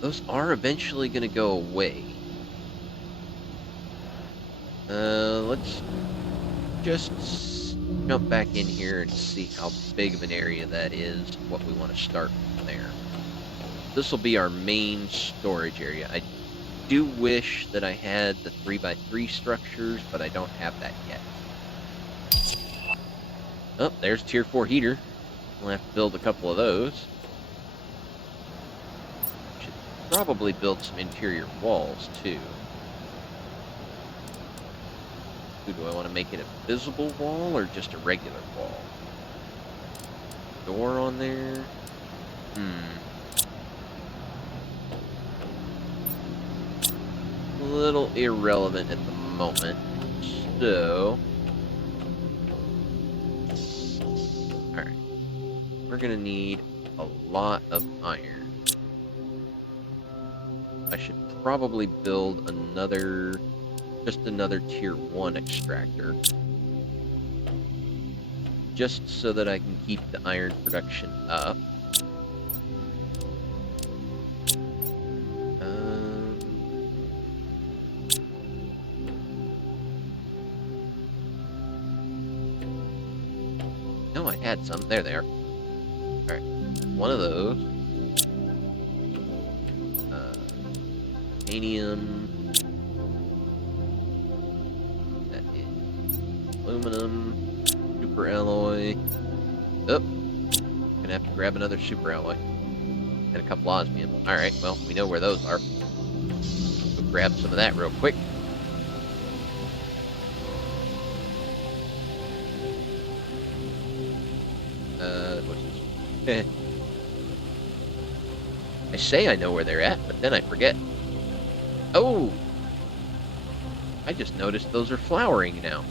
Those are eventually going to go away. Let's just jump back in here and see how big of an area that is, what we want to start from there. This will be our main storage area. I do wish that I had the 3x3 structures, but I don't have that yet. Oh, there's tier 4 heater. We'll have to build a couple of those. Should probably build some interior walls, too. Ooh, do I want to make it a visible wall or just a regular wall? Door on there? A little irrelevant at the moment. So... Alright. We're gonna need a lot of iron. I should probably build another... just another tier 1 extractor. Just so that I can keep the iron production up. No, I had some. There they are. Alright. One of those. Titanium. That is aluminum. Super alloy. Oh. Gonna have to grab another super alloy. And a couple osmium. Alright, well, we know where those are. Go grab some of that real quick. What's this? I say I know where they're at, but then I forget. Oh! I just noticed those are flowering now.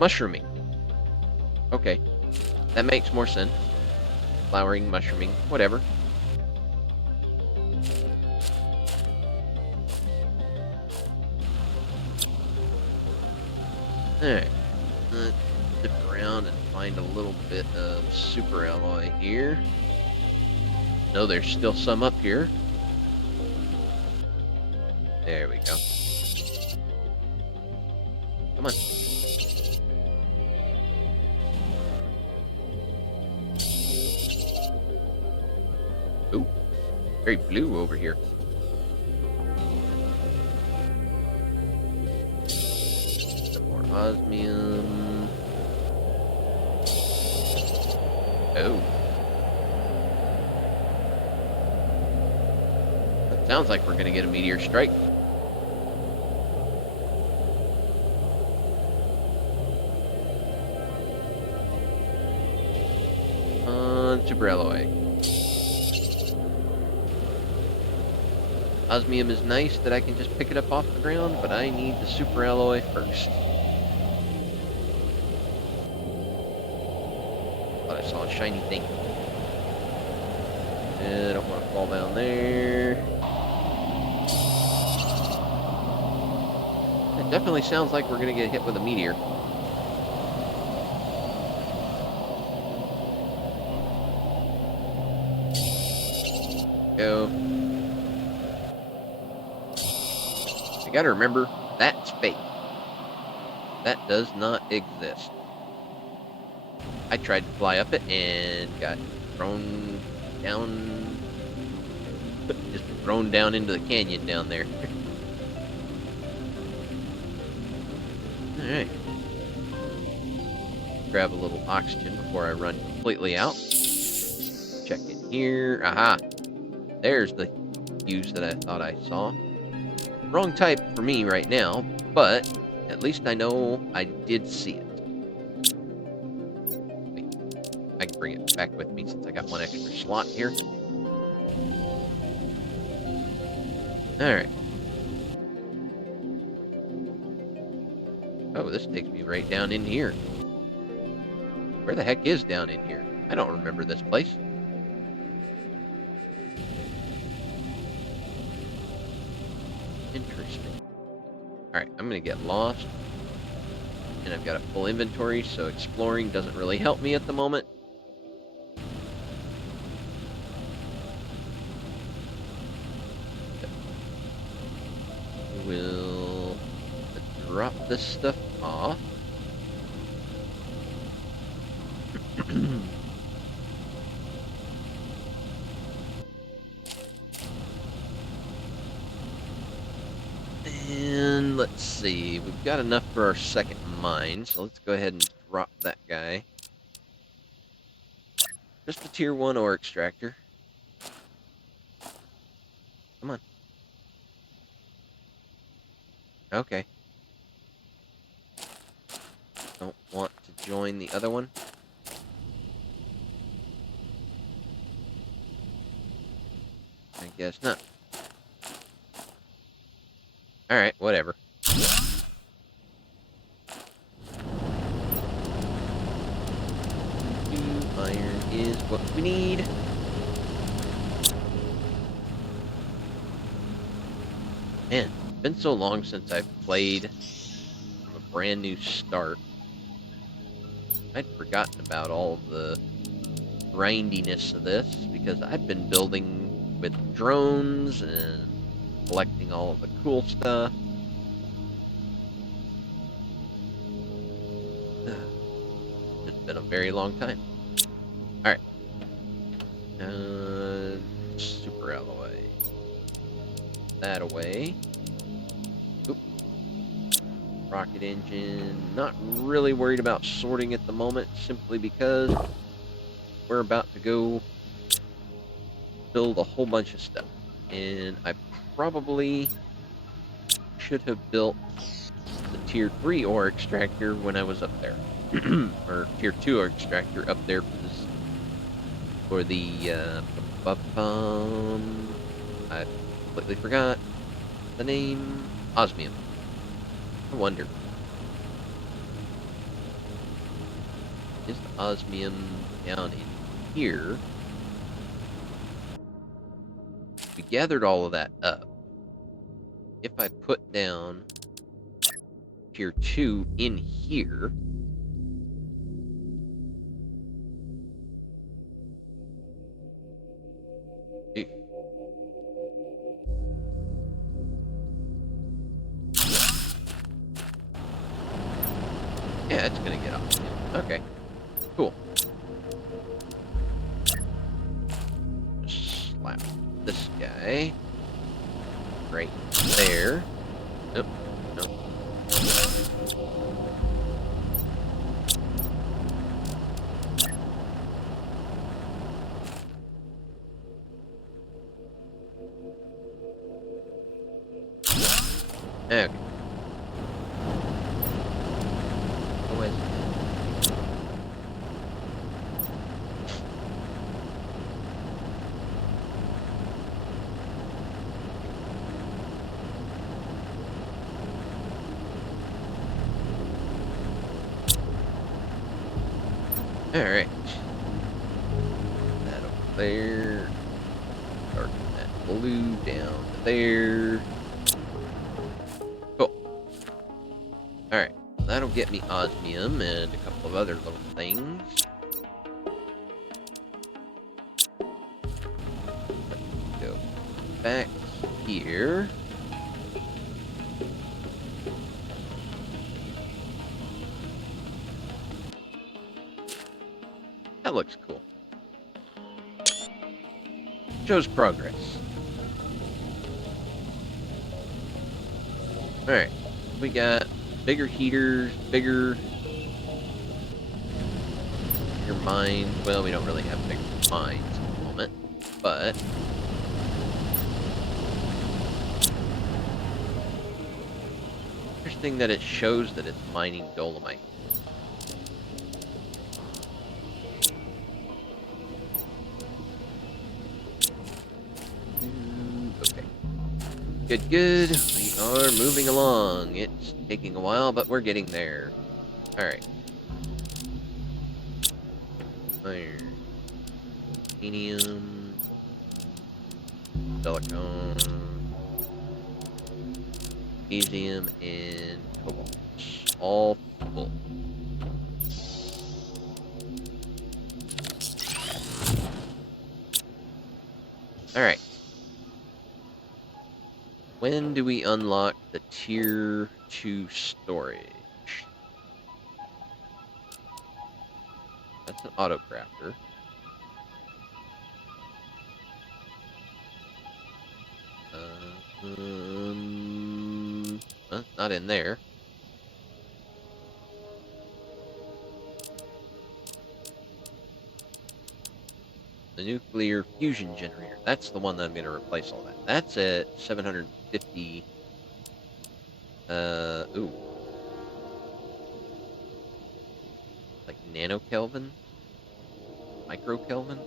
Mushrooming. Okay. That makes more sense. Flowering, mushrooming, whatever. Alright. Let's dip around and find a little bit of super alloy here. No, there's still some up here. There we go. Come on. Very blue over here. Some more osmium. Oh. That sounds like we're going to get a meteor strike. Super alloy. Osmium is nice that I can just pick it up off the ground, but I need the super alloy first. Thought I saw a shiny thing. I don't want to fall down there. It definitely sounds like we're going to get hit with a meteor. Go. You gotta remember, that's fake. That does not exist. I tried to fly up it and got thrown down, just thrown down into the canyon down there. Alright. Grab a little oxygen before I run completely out. Check in here. Aha! There's the fuse that I thought I saw. Wrong type for me right now, but at least I know I did see it. Wait, I can bring it back with me since I got one extra slot here. Alright. Oh, this takes me right down in here. Where the heck is down in here? I don't remember this place. Interesting. Alright, I'm gonna get lost. And I've got a full inventory, so exploring doesn't really help me at the moment. We'll drop this stuff off. And let's see, we've got enough for our second mine, so let's go ahead and drop that guy. Just a tier 1 ore extractor. Come on. Okay. Don't want to join the other one. I guess not. Alright, whatever. Iron is what we need. Man, it's been so long since I've played from a brand new start. I'd forgotten about all the grindiness of this because I've been building with drones and collecting all of the cool stuff. It's been a very long time. Alright. Super alloy. That away. Oop. Rocket engine. Not really worried about sorting at the moment, simply because we're about to go build a whole bunch of stuff. And I probably should have built the tier 3 ore extractor when I was up there. Or tier 2 ore extractor up there for this, for the I completely forgot the name. Osmium. I wonder, is the osmium down in here? We gathered all of that up. If I put down tier 2 in here, yeah, it's gonna get off. Okay, cool. Just slap this guy. guy. Right there. Nope. Nope. Okay. Alright. That over there. Darken that blue down to there. Cool. Alright. That'll get me osmium and a couple of other little things. Let's go back here. That looks cool. Shows progress. Alright. We got bigger heaters, bigger mines. Well, we don't really have bigger mines at the moment, but interesting that it shows that it's mining dolomite. Okay. Good, good. We are moving along. It's taking a while, but we're getting there. Alright. Iron. Titanium. Silicon. Magnesium, and cobalt. All full. Alright. When do we unlock the tier 2 storage? That's an auto crafter. Well, not in there. The nuclear fusion generator. That's the one that I'm going to replace all that. That's at 750. Ooh. Like nanokelvin? Microkelvin?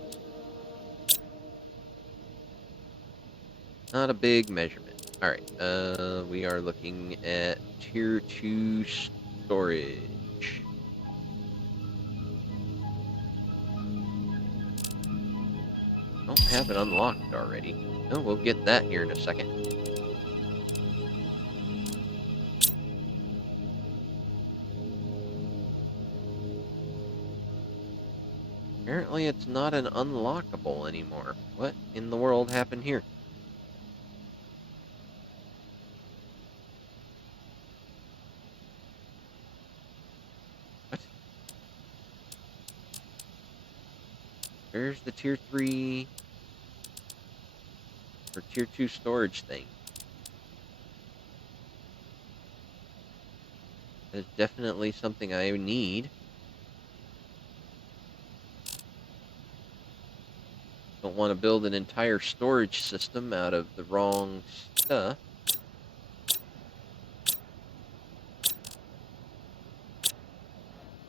Not a big measurement. Alright, we are looking at tier 2 storage. Don't have it unlocked already. Oh, we'll get that here in a second. Apparently it's not an unlockable anymore. What in the world happened here? What? Where's the tier 3 or tier 2 storage thing? That's definitely something I need. Don't want to build an entire storage system out of the wrong stuff.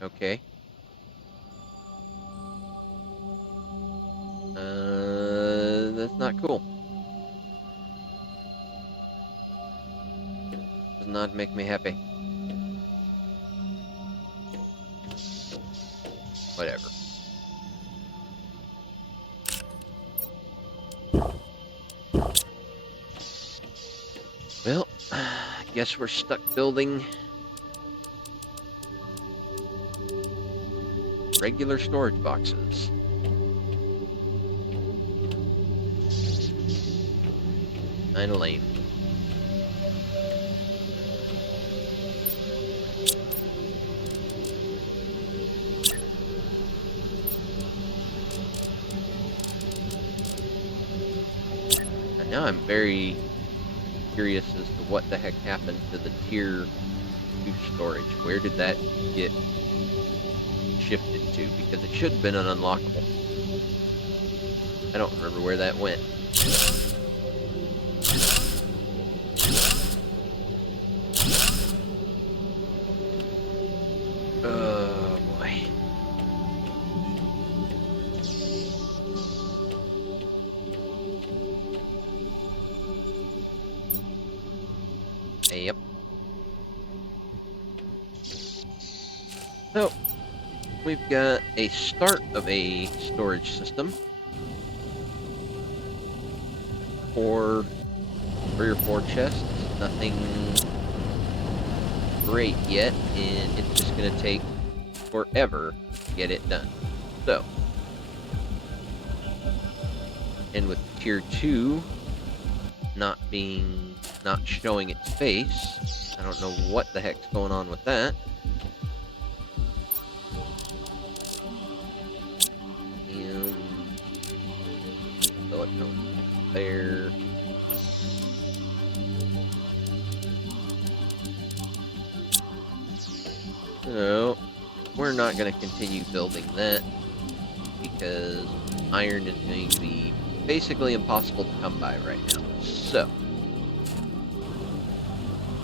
Okay. That's not cool. Does not make me happy. Whatever. Well, I guess we're stuck building regular storage boxes. Kinda lame. And now now I'm very curious as to what the heck happened to the tier 2 storage. Where did that get shifted to? Because it should have been an unlockable. I don't remember where that went. Oh boy. Yep. So, we've got a start of a storage system. 3 or 4 chests. Nothing great yet, and it's just going to take forever to get it done. So, and with tier 2 not showing its face, I don't know what the heck's going on with that. And silicone there. So, we're not going to continue building that because iron is going to be basically impossible to come by right now. So,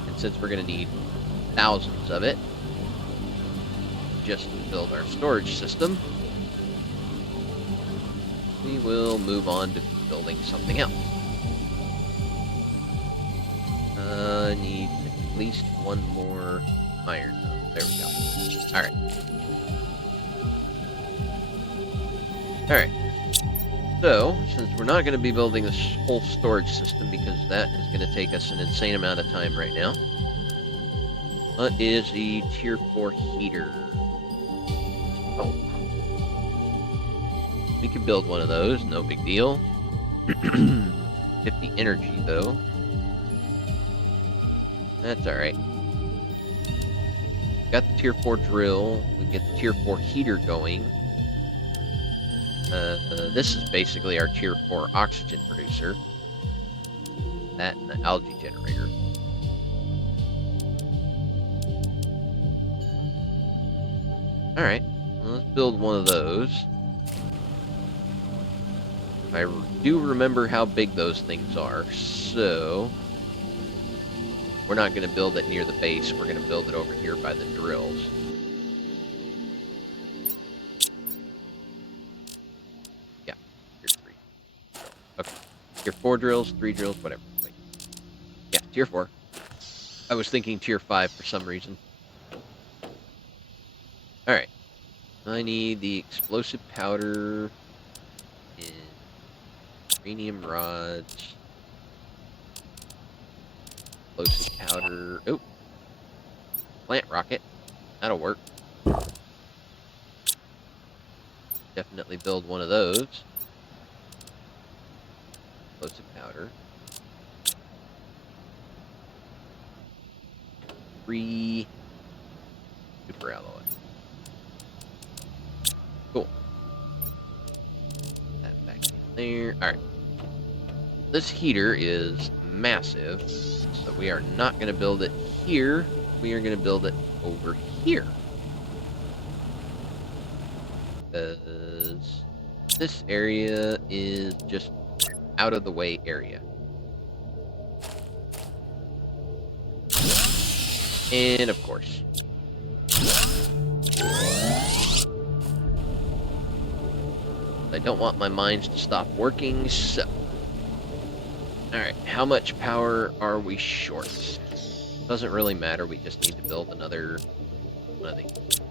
and since we're going to need thousands of it just to build our storage system, we will move on to building something else. I need at least one more iron. There we go. Alright. Alright. So, since we're not going to be building this whole storage system because that is going to take us an insane amount of time right now, what is a tier 4 heater? Oh. We could build one of those, no big deal. 50 energy, though. That's alright. Got the tier 4 drill. We get the tier 4 heater going. This is basically our tier 4 oxygen producer. That and the algae generator. Alright, well, let's build one of those. I do remember how big those things are, so we're not going to build it near the base. We're going to build it over here by the drills. Yeah, tier 3. Okay, tier 4 drills, 3 drills, whatever. Wait. Yeah, tier 4. I was thinking tier 5 for some reason. Alright. I need the explosive powder and uranium rods. Explosive powder. Oh. Plant rocket. That'll work. Definitely build one of those. Explosive powder. 3 super alloy. Cool. Put that back in there. Alright. This heater is massive, so we are not going to build it here. We are going to build it over here. Because this area is just out of the way area. And of course, I don't want my mines to stop working, so. Alright, how much power are we short? Doesn't really matter, we just need to build another one of these.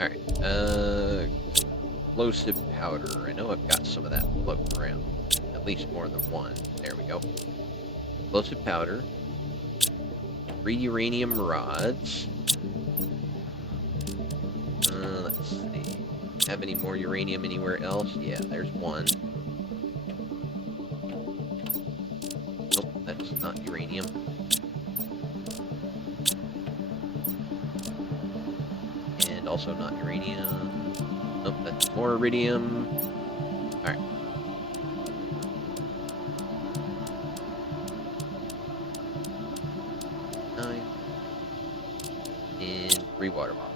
Alright, explosive powder. I know I've got some of that floating around. At least more than one. There we go. Explosive powder. 3 uranium rods. Let's see. Have any more uranium anywhere else? Yeah, there's one. Nope, that's not uranium. And also not uranium. Nope, that's more iridium. Alright. 3 water bottles.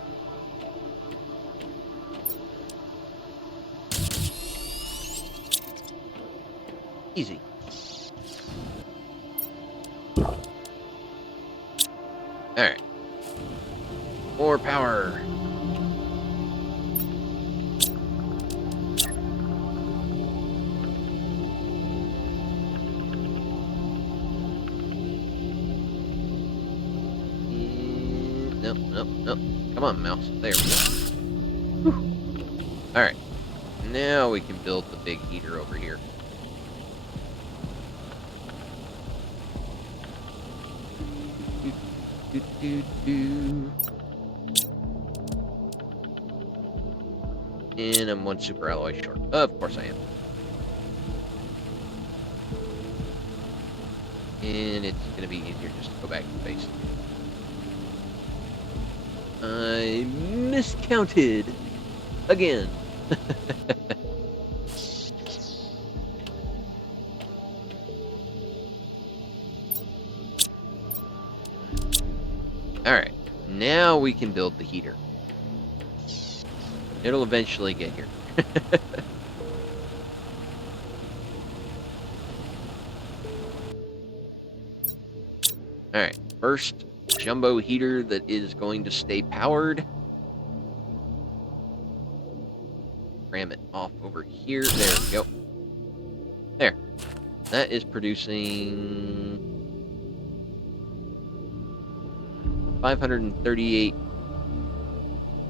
Easy. Alright. More power. Nope, nope, nope. Come on, mouse. There we go. Alright. Now we can build the big heater over here. And I'm 1 super alloy short. Of course I am. And it's going to be easier just to go back to base. I miscounted again. Alright, now we can build the heater. It'll eventually get here. Alright, first jumbo heater that is going to stay powered. Ram it off over here. There we go. There. That is producing 538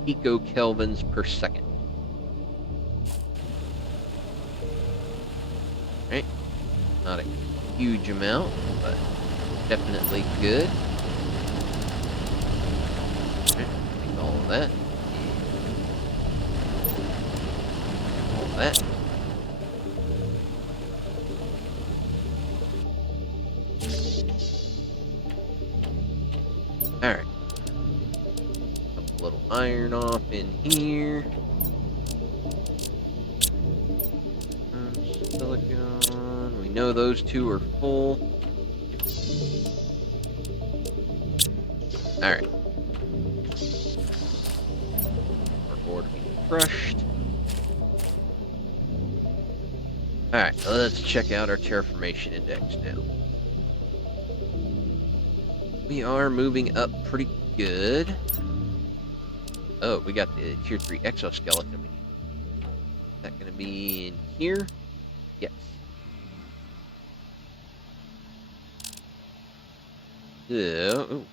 picokelvins per second. Right? Not a huge amount, but definitely good. Right, take all of that. All of that. Alright. Put a little iron off in here. Silicon. We know those 2 are full. Alright. Our ore to be crushed. Alright, let's check out our terraformation index now. We are moving up pretty good. Oh, we got the tier 3 exoskeleton we need. Is that going to be in here? Yes. So,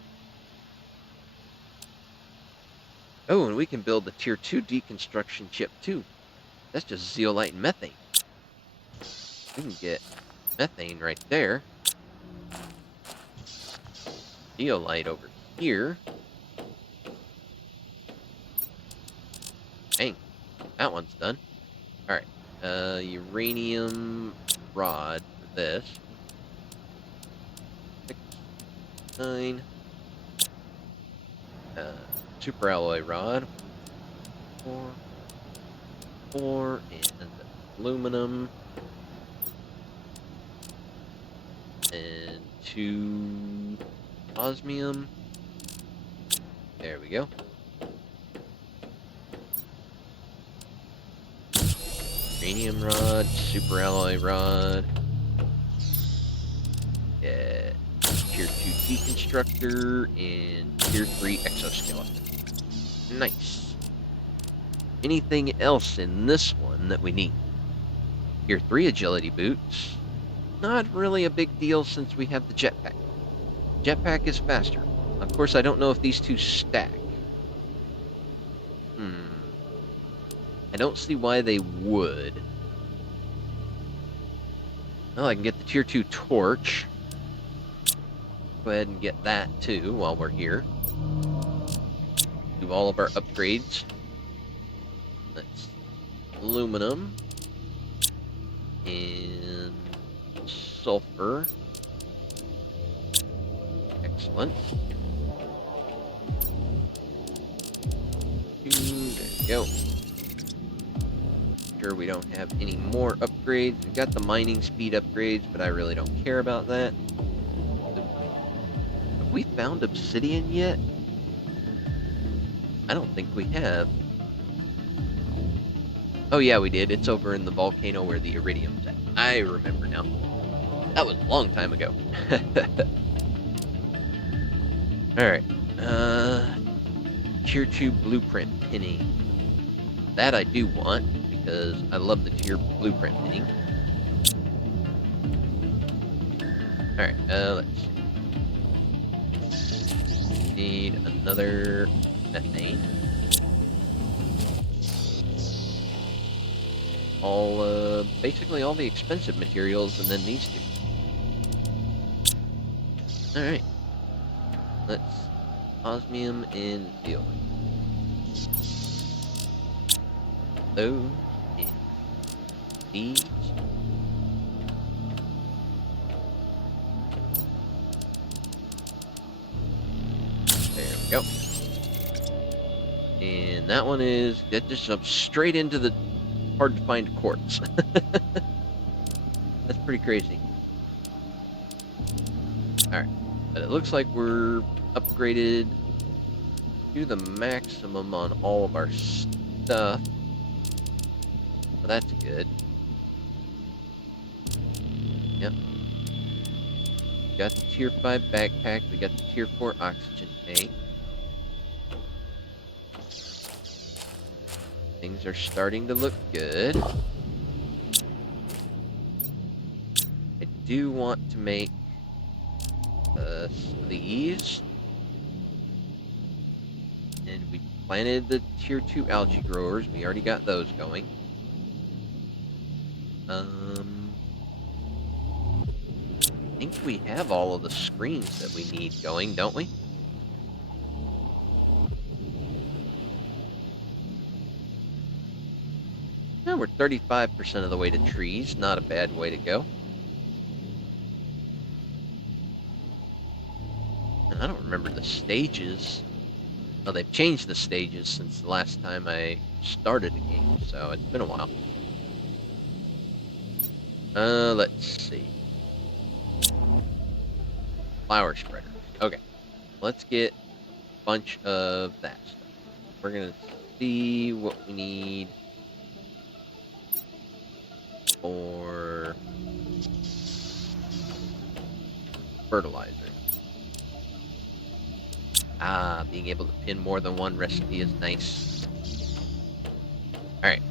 oh, and we can build the tier 2 deconstruction chip too. That's just zeolite and methane. We can get methane right there. Zeolite over here. Dang, that one's done. Alright, uranium rod for this. 6, 9. Super alloy rod. 4, 4, and aluminum. And 2 osmium. There we go. Uranium rod, super alloy rod. Yeah, tier 2 deconstructor and tier 3 exoskeleton. Nice. Anything else in this one that we need? Tier 3 agility boots. Not really a big deal since we have the jetpack. Jetpack is faster. Of course, I don't know if these 2 stack. I don't see why they would. Well, I can get the tier 2 torch. Go ahead and get that too while we're here. Do all of our upgrades. That's aluminum and sulfur. Excellent. There we go. Sure we don't have any more upgrades. We've got the mining speed upgrades, but I really don't care about that. Have we found obsidian yet? I don't think we have. Oh yeah, we did. It's over in the volcano where the iridium's at. I remember now. That was a long time ago. Alright. Tier 2 blueprint pinning. That I do want, because I love the tier blueprint pinning. Alright, let's see. Need another methane. Basically all the expensive materials, and then these two. Alright. Let's osmium and zeolite. Those in these. There we go. And that one that just jumps straight into the hard to find quartz. That's pretty crazy. Alright. But it looks like we're upgraded to the maximum on all of our stuff. So that's good. Yep. We got the tier 5 backpack. We got the tier 4 oxygen tank. Things are starting to look good. I do want to make these. And we planted the tier 2 algae growers. We already got those going. I think we have all of the screens that we need going, don't we? Yeah, we're 35% of the way to trees. Not a bad way to go. And I don't remember the stages. Well, they've changed the stages since the last time I started the game, so it's been a while. Let's see. Flower spreaders. Okay. Let's get a bunch of that stuff. We're gonna see what we need for fertilizer. Ah, being able to pin more than one recipe is nice. Alright.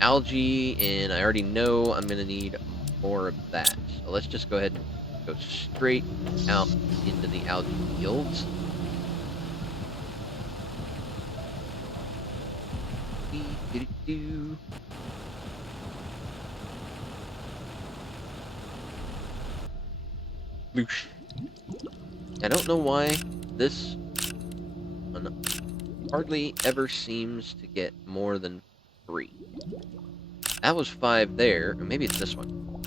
Algae, and I already know I'm gonna need more of that. So let's just go ahead and go straight out into the algae fields. Loosh. I don't know why this one hardly ever seems to get more than 3. That was 5 there, or maybe it's this one.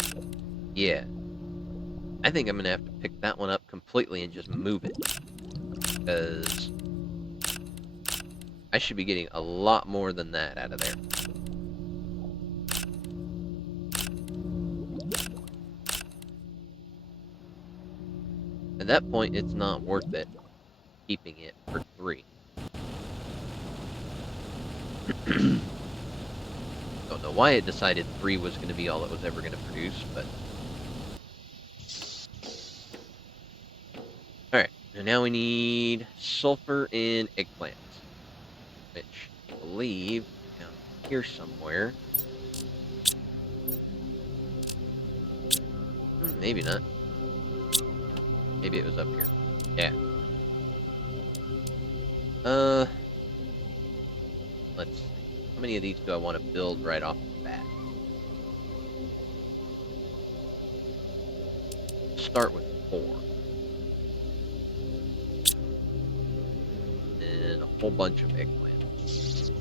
Yeah. I think I'm gonna have to pick that one up completely and just move it, because I should be getting a lot more than that out of there. At that point, it's not worth it keeping it for 3. Don't know why it decided 3 was going to be all it was ever going to produce, but... Alright, and now we need sulfur and eggplants, which I believe down here somewhere. Maybe not. Maybe it was up here. Yeah. Let's see. How many of these do I want to build right off the bat? Start with 4. And a whole bunch of eggplants.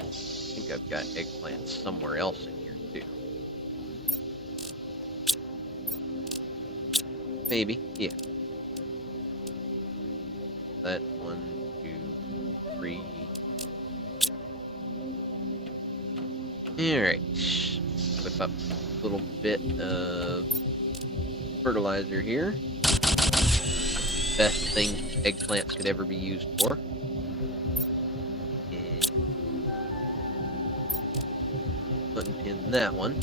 I think I've got eggplants somewhere else in here, too. Maybe, yeah. That's 1, 2, 3. Alright. whip up a little bit of fertilizer here. Best thing eggplants could ever be used for. And unpin that one.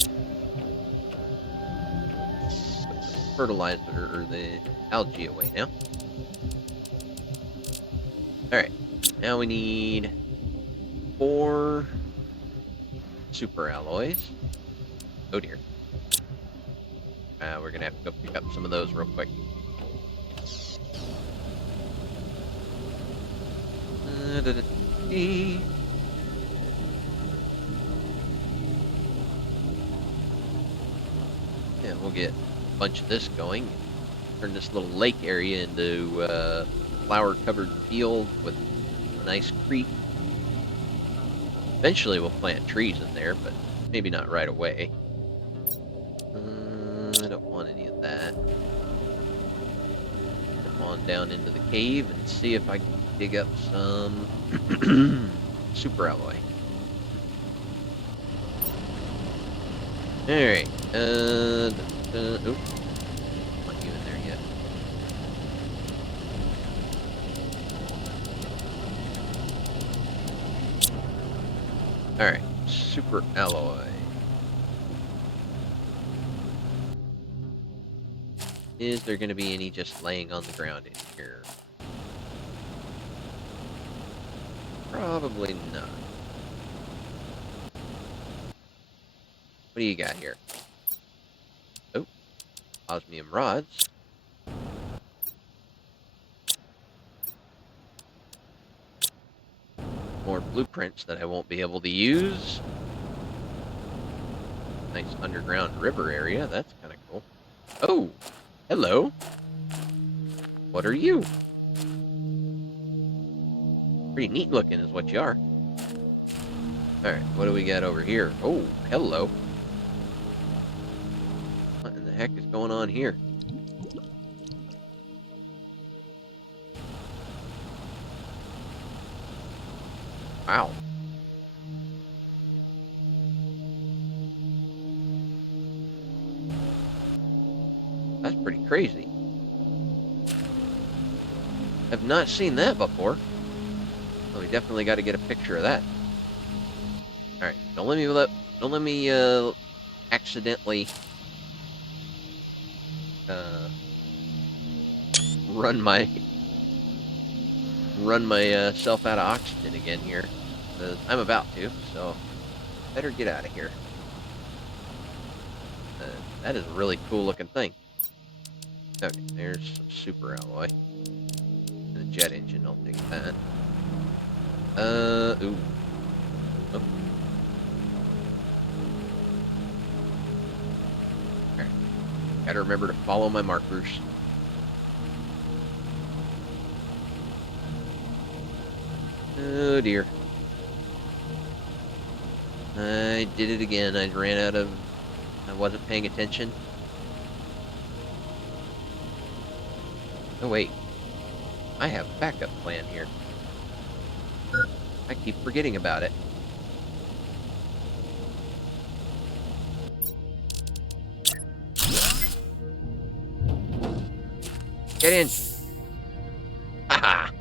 Put the fertilizer or the algae away now. Alright, now we need 4 super alloys. Oh dear. We're gonna have to go pick up some of those real quick. Yeah, we'll get a bunch of this going. Turn this little lake area into a flower-covered field with a nice creek. Eventually we'll plant trees in there, but maybe not right away. I don't want any of that. Come on down into the cave and see if I can dig up some super alloy. Alright, oop, not you in there yet. Alright, super alloy. Is there going to be any just laying on the ground in here? Probably not. What do you got here? Oh, osmium rods. More blueprints that I won't be able to use. Nice underground river area. That's kind of cool. Oh, hello. What are you? Pretty neat looking is what you are. Alright, what do we got over here? Oh, hello. What in the heck is going on here? Wow. That's pretty crazy. I've not seen that before. Oh, we definitely got to get a picture of that. All right, don't let me accidentally run my self out of oxygen again here. I'm about to, so better get out of here. That is a really cool looking thing. Okay, there's some super alloy. And a jet engine, I'll take that. Ooh. Oh. Alright. Gotta remember to follow my markers. Oh dear. I did it again. I wasn't paying attention. Oh wait. I have a backup plan here. I keep forgetting about it. Get in! Haha!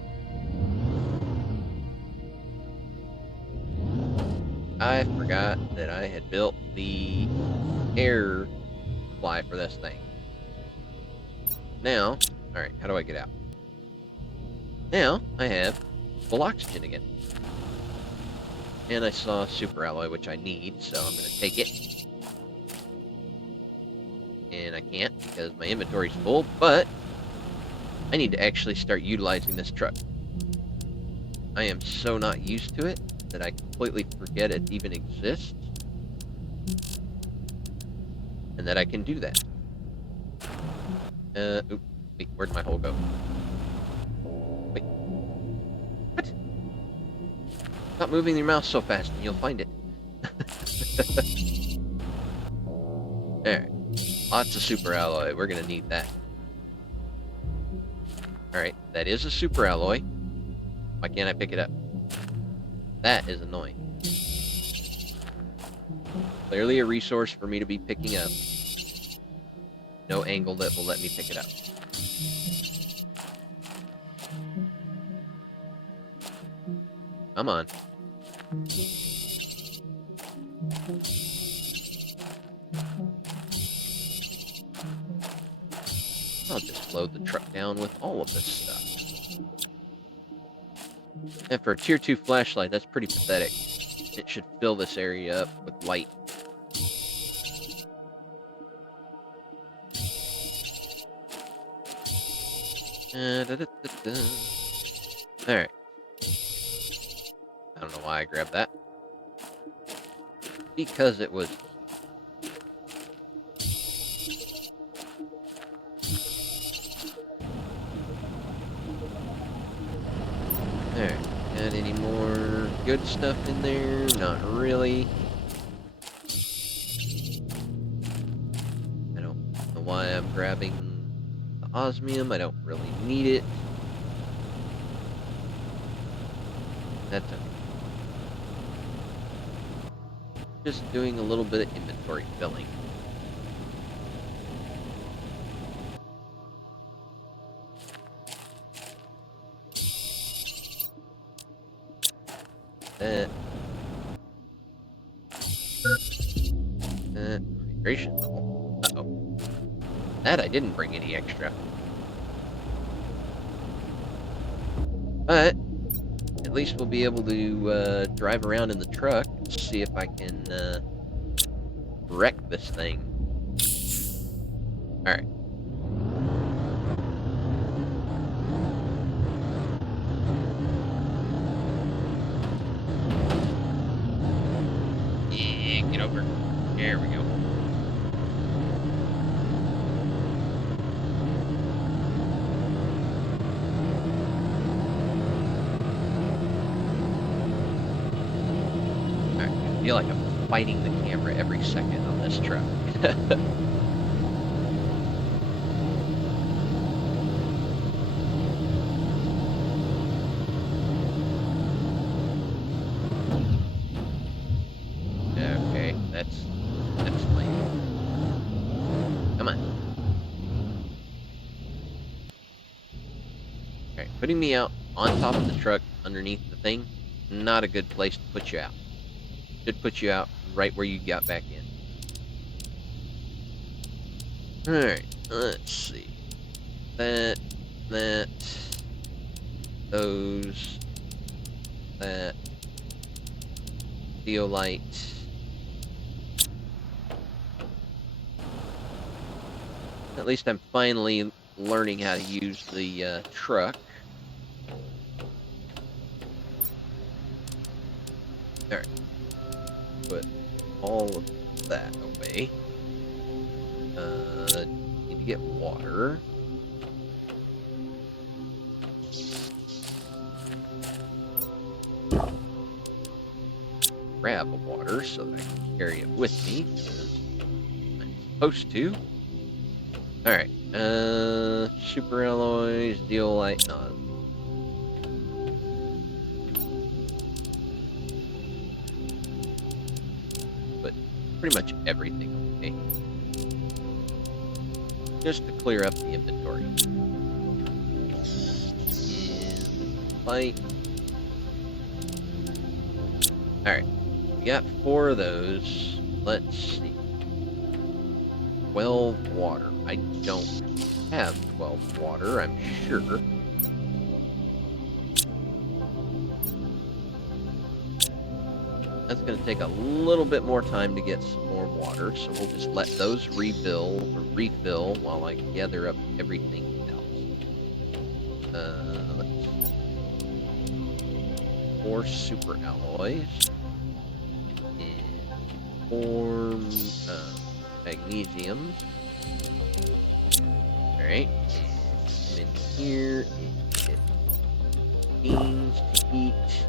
I forgot that I had built the air supply for this thing. Now, alright, how do I get out? Now, I have full oxygen again. And I saw super alloy, which I need, so I'm going to take it. And I can't because my inventory's full, but I need to actually start utilizing this truck. I am so not used to it that I completely forget it even exists. And that I can do that. Oop, wait, where'd my hole go? Wait. What? Stop moving your mouse so fast and you'll find it. Alright. Lots of super alloy. We're gonna need that. Alright, that is a super alloy. Why can't I pick it up? That is annoying. Clearly a resource for me to be picking up. No angle that will let me pick it up. Come on. I'll just load the truck down with all of this stuff. And for a tier 2 flashlight, that's pretty pathetic. It should fill this area up with light. Alright. I don't know why I grabbed that. Because it was... Alright. Got any more good stuff in there? Not really. I don't know why I'm grabbing the osmium. I don't really need it. That's okay. Just doing a little bit of inventory filling. Hydration level. Uh-oh. That I didn't bring any extra. But at least we'll be able to drive around in the truck and see if I can wreck this thing. Alright. Yeah, get over. There we go. Alright, I feel like I'm fighting the camera every second on this truck. Okay, that's lame. Come on. Alright, putting me out on top of the truck underneath the thing, not a good place to put you out. Should put you out right where you got back in. Alright, let's see. That, those, that, zeolite. At least I'm finally learning how to use the truck. Alright. Put all of that away. Need to get water. Grab a water so that I can carry it with me, because I'm supposed to. Alright, super alloys, zeolite, no. But pretty much everything away. Just to clear up the inventory. And light. Alright, we got 4 of those. Let's see. 12 water. I don't have 12 water, I'm sure. That's going to take a little bit more time to get some more water, so we'll just let those refill while I gather up everything else. Let's see. 4 super alloys. And 4 magnesium. Alright. Come in here and get beans to eat.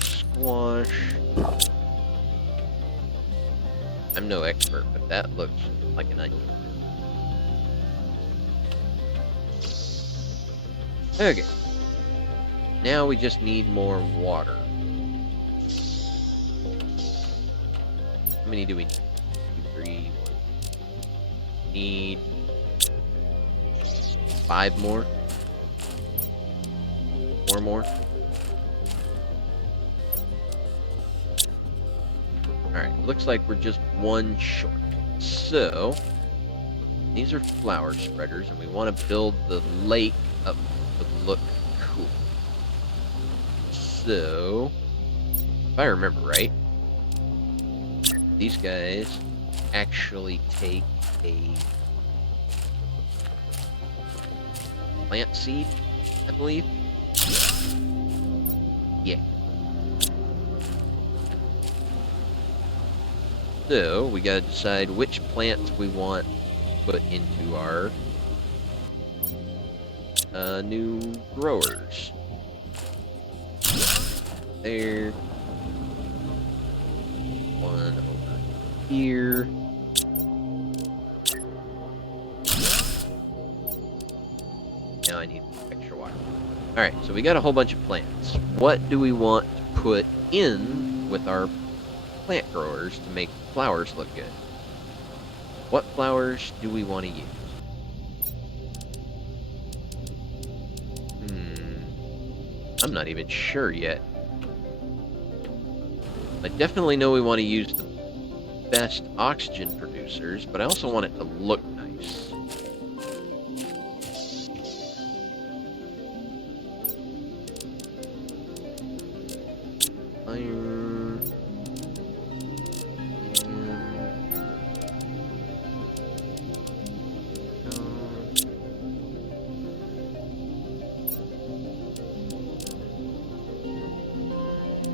Squash. I'm no expert, but that looks like an onion. Okay. Now we just need more water. How many do we need? 2, 3, 1. Need 5 more. 4 more. Alright, looks like we're just 1 short. So, these are flower spreaders, and we want to build the lake up to look cool. So, if I remember right, these guys actually take a plant seed, I believe. Yeah. So, we gotta decide which plants we want to put into our new growers. There. One over here. Now I need extra water. Alright, so we got a whole bunch of plants. What do we want to put in with our plant growers to make the flowers look good? What flowers do we want to use? I'm not even sure yet. I definitely know we want to use the best oxygen producers, but I also want it to look nice. Iron.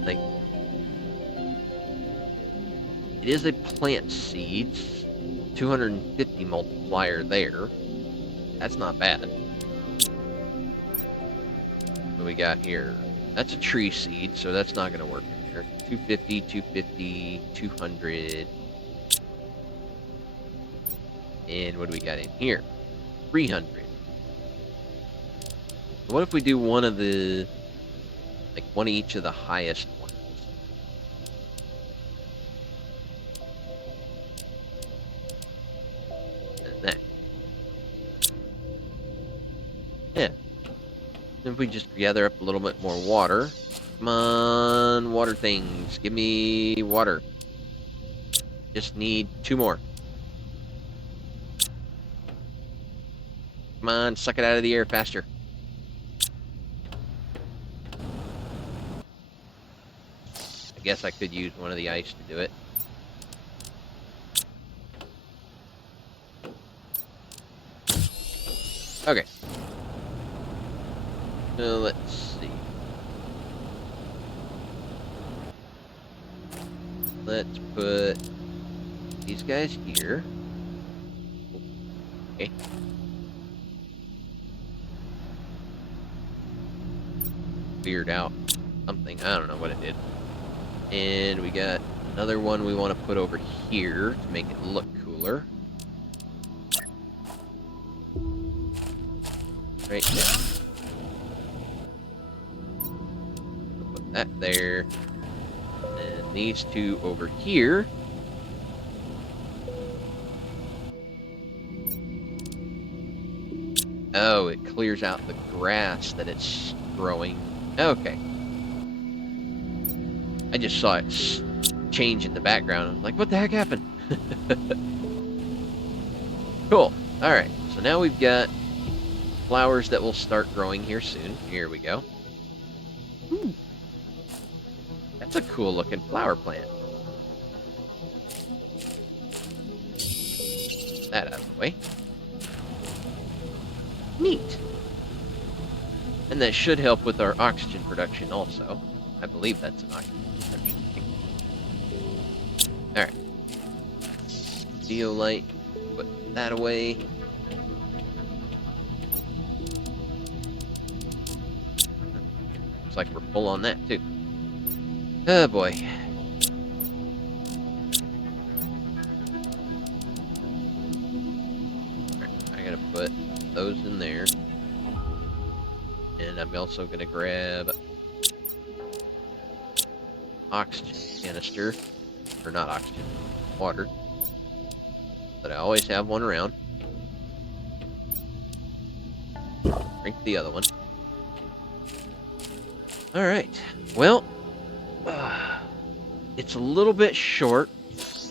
Like, it is a plant seeds, 250 multiplier there. That's not bad. What do we got here? That's a tree seed, so that's not going to work in there. 250, 250, 200. And what do we got in here? 300. What if we do one of the, like one of each of the highest ones? And that. Yeah. If we just gather up a little bit more water. Come on, water things. Give me water. Just need 2 more. Come on, suck it out of the air faster. I guess I could use one of the ice to do it. Okay. So let's see. Let's put these guys here. Okay. Veered out something. I don't know what it did. And we got another one we want to put over here to make it look cooler. Right there. We'll put that there. And these 2 over here. Oh, it clears out the grass that it's growing. Okay. I just saw it change in the background. I was like, what the heck happened? Cool. Alright, so now we've got flowers that will start growing here soon. Here we go. Ooh. That's a cool looking flower plant. That out of the way. Neat. And that should help with our oxygen production also. I believe that's an oxygen production thing. Alright. Zeolite. Put that away. Looks like we're full on that too. Oh boy. Alright, I gotta put those in there. And I'm also gonna grab oxygen canister. Or not oxygen. water. But I always have one around. Drink the other one. All right. Well, it's a little bit short,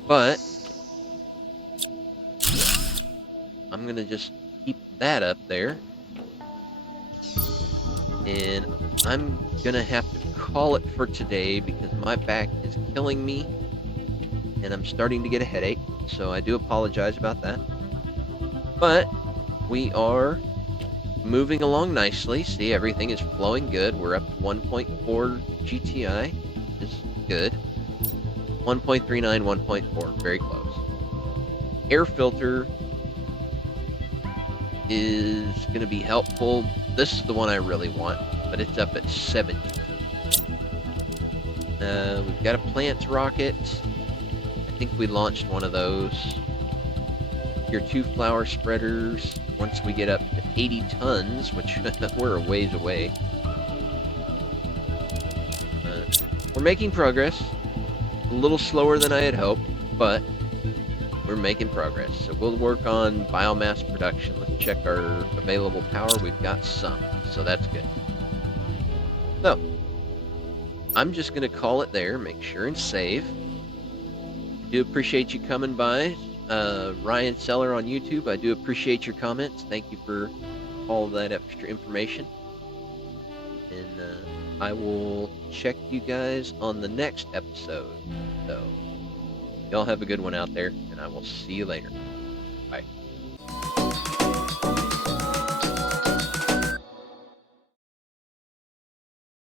but I'm going to just keep that up there. And I'm going to have to call it for today because my back is killing me and I'm starting to get a headache. So I do apologize about that. But we are moving along nicely. See, everything is flowing good. We're up to 1.4 GTI, which is good. 1.39, 1.4, very close. Air filter is going to be helpful. This is the one I really want, but it's up at 70. We've got a plants rocket. I think we launched one of those. Your 2 flower spreaders. Once we get up to 80 tons, which we're a ways away. We're making progress. A little slower than I had hoped, but we're making progress. So we'll work on biomass production. Let's check our available power. We've got some, so that's good. So I'm just going to call it there, make sure and save. I do appreciate you coming by. Ryan Seller on YouTube, I do appreciate your comments. Thank you for all that extra information. And I will check you guys on the next episode. So y'all have a good one out there, and I will see you later. Bye.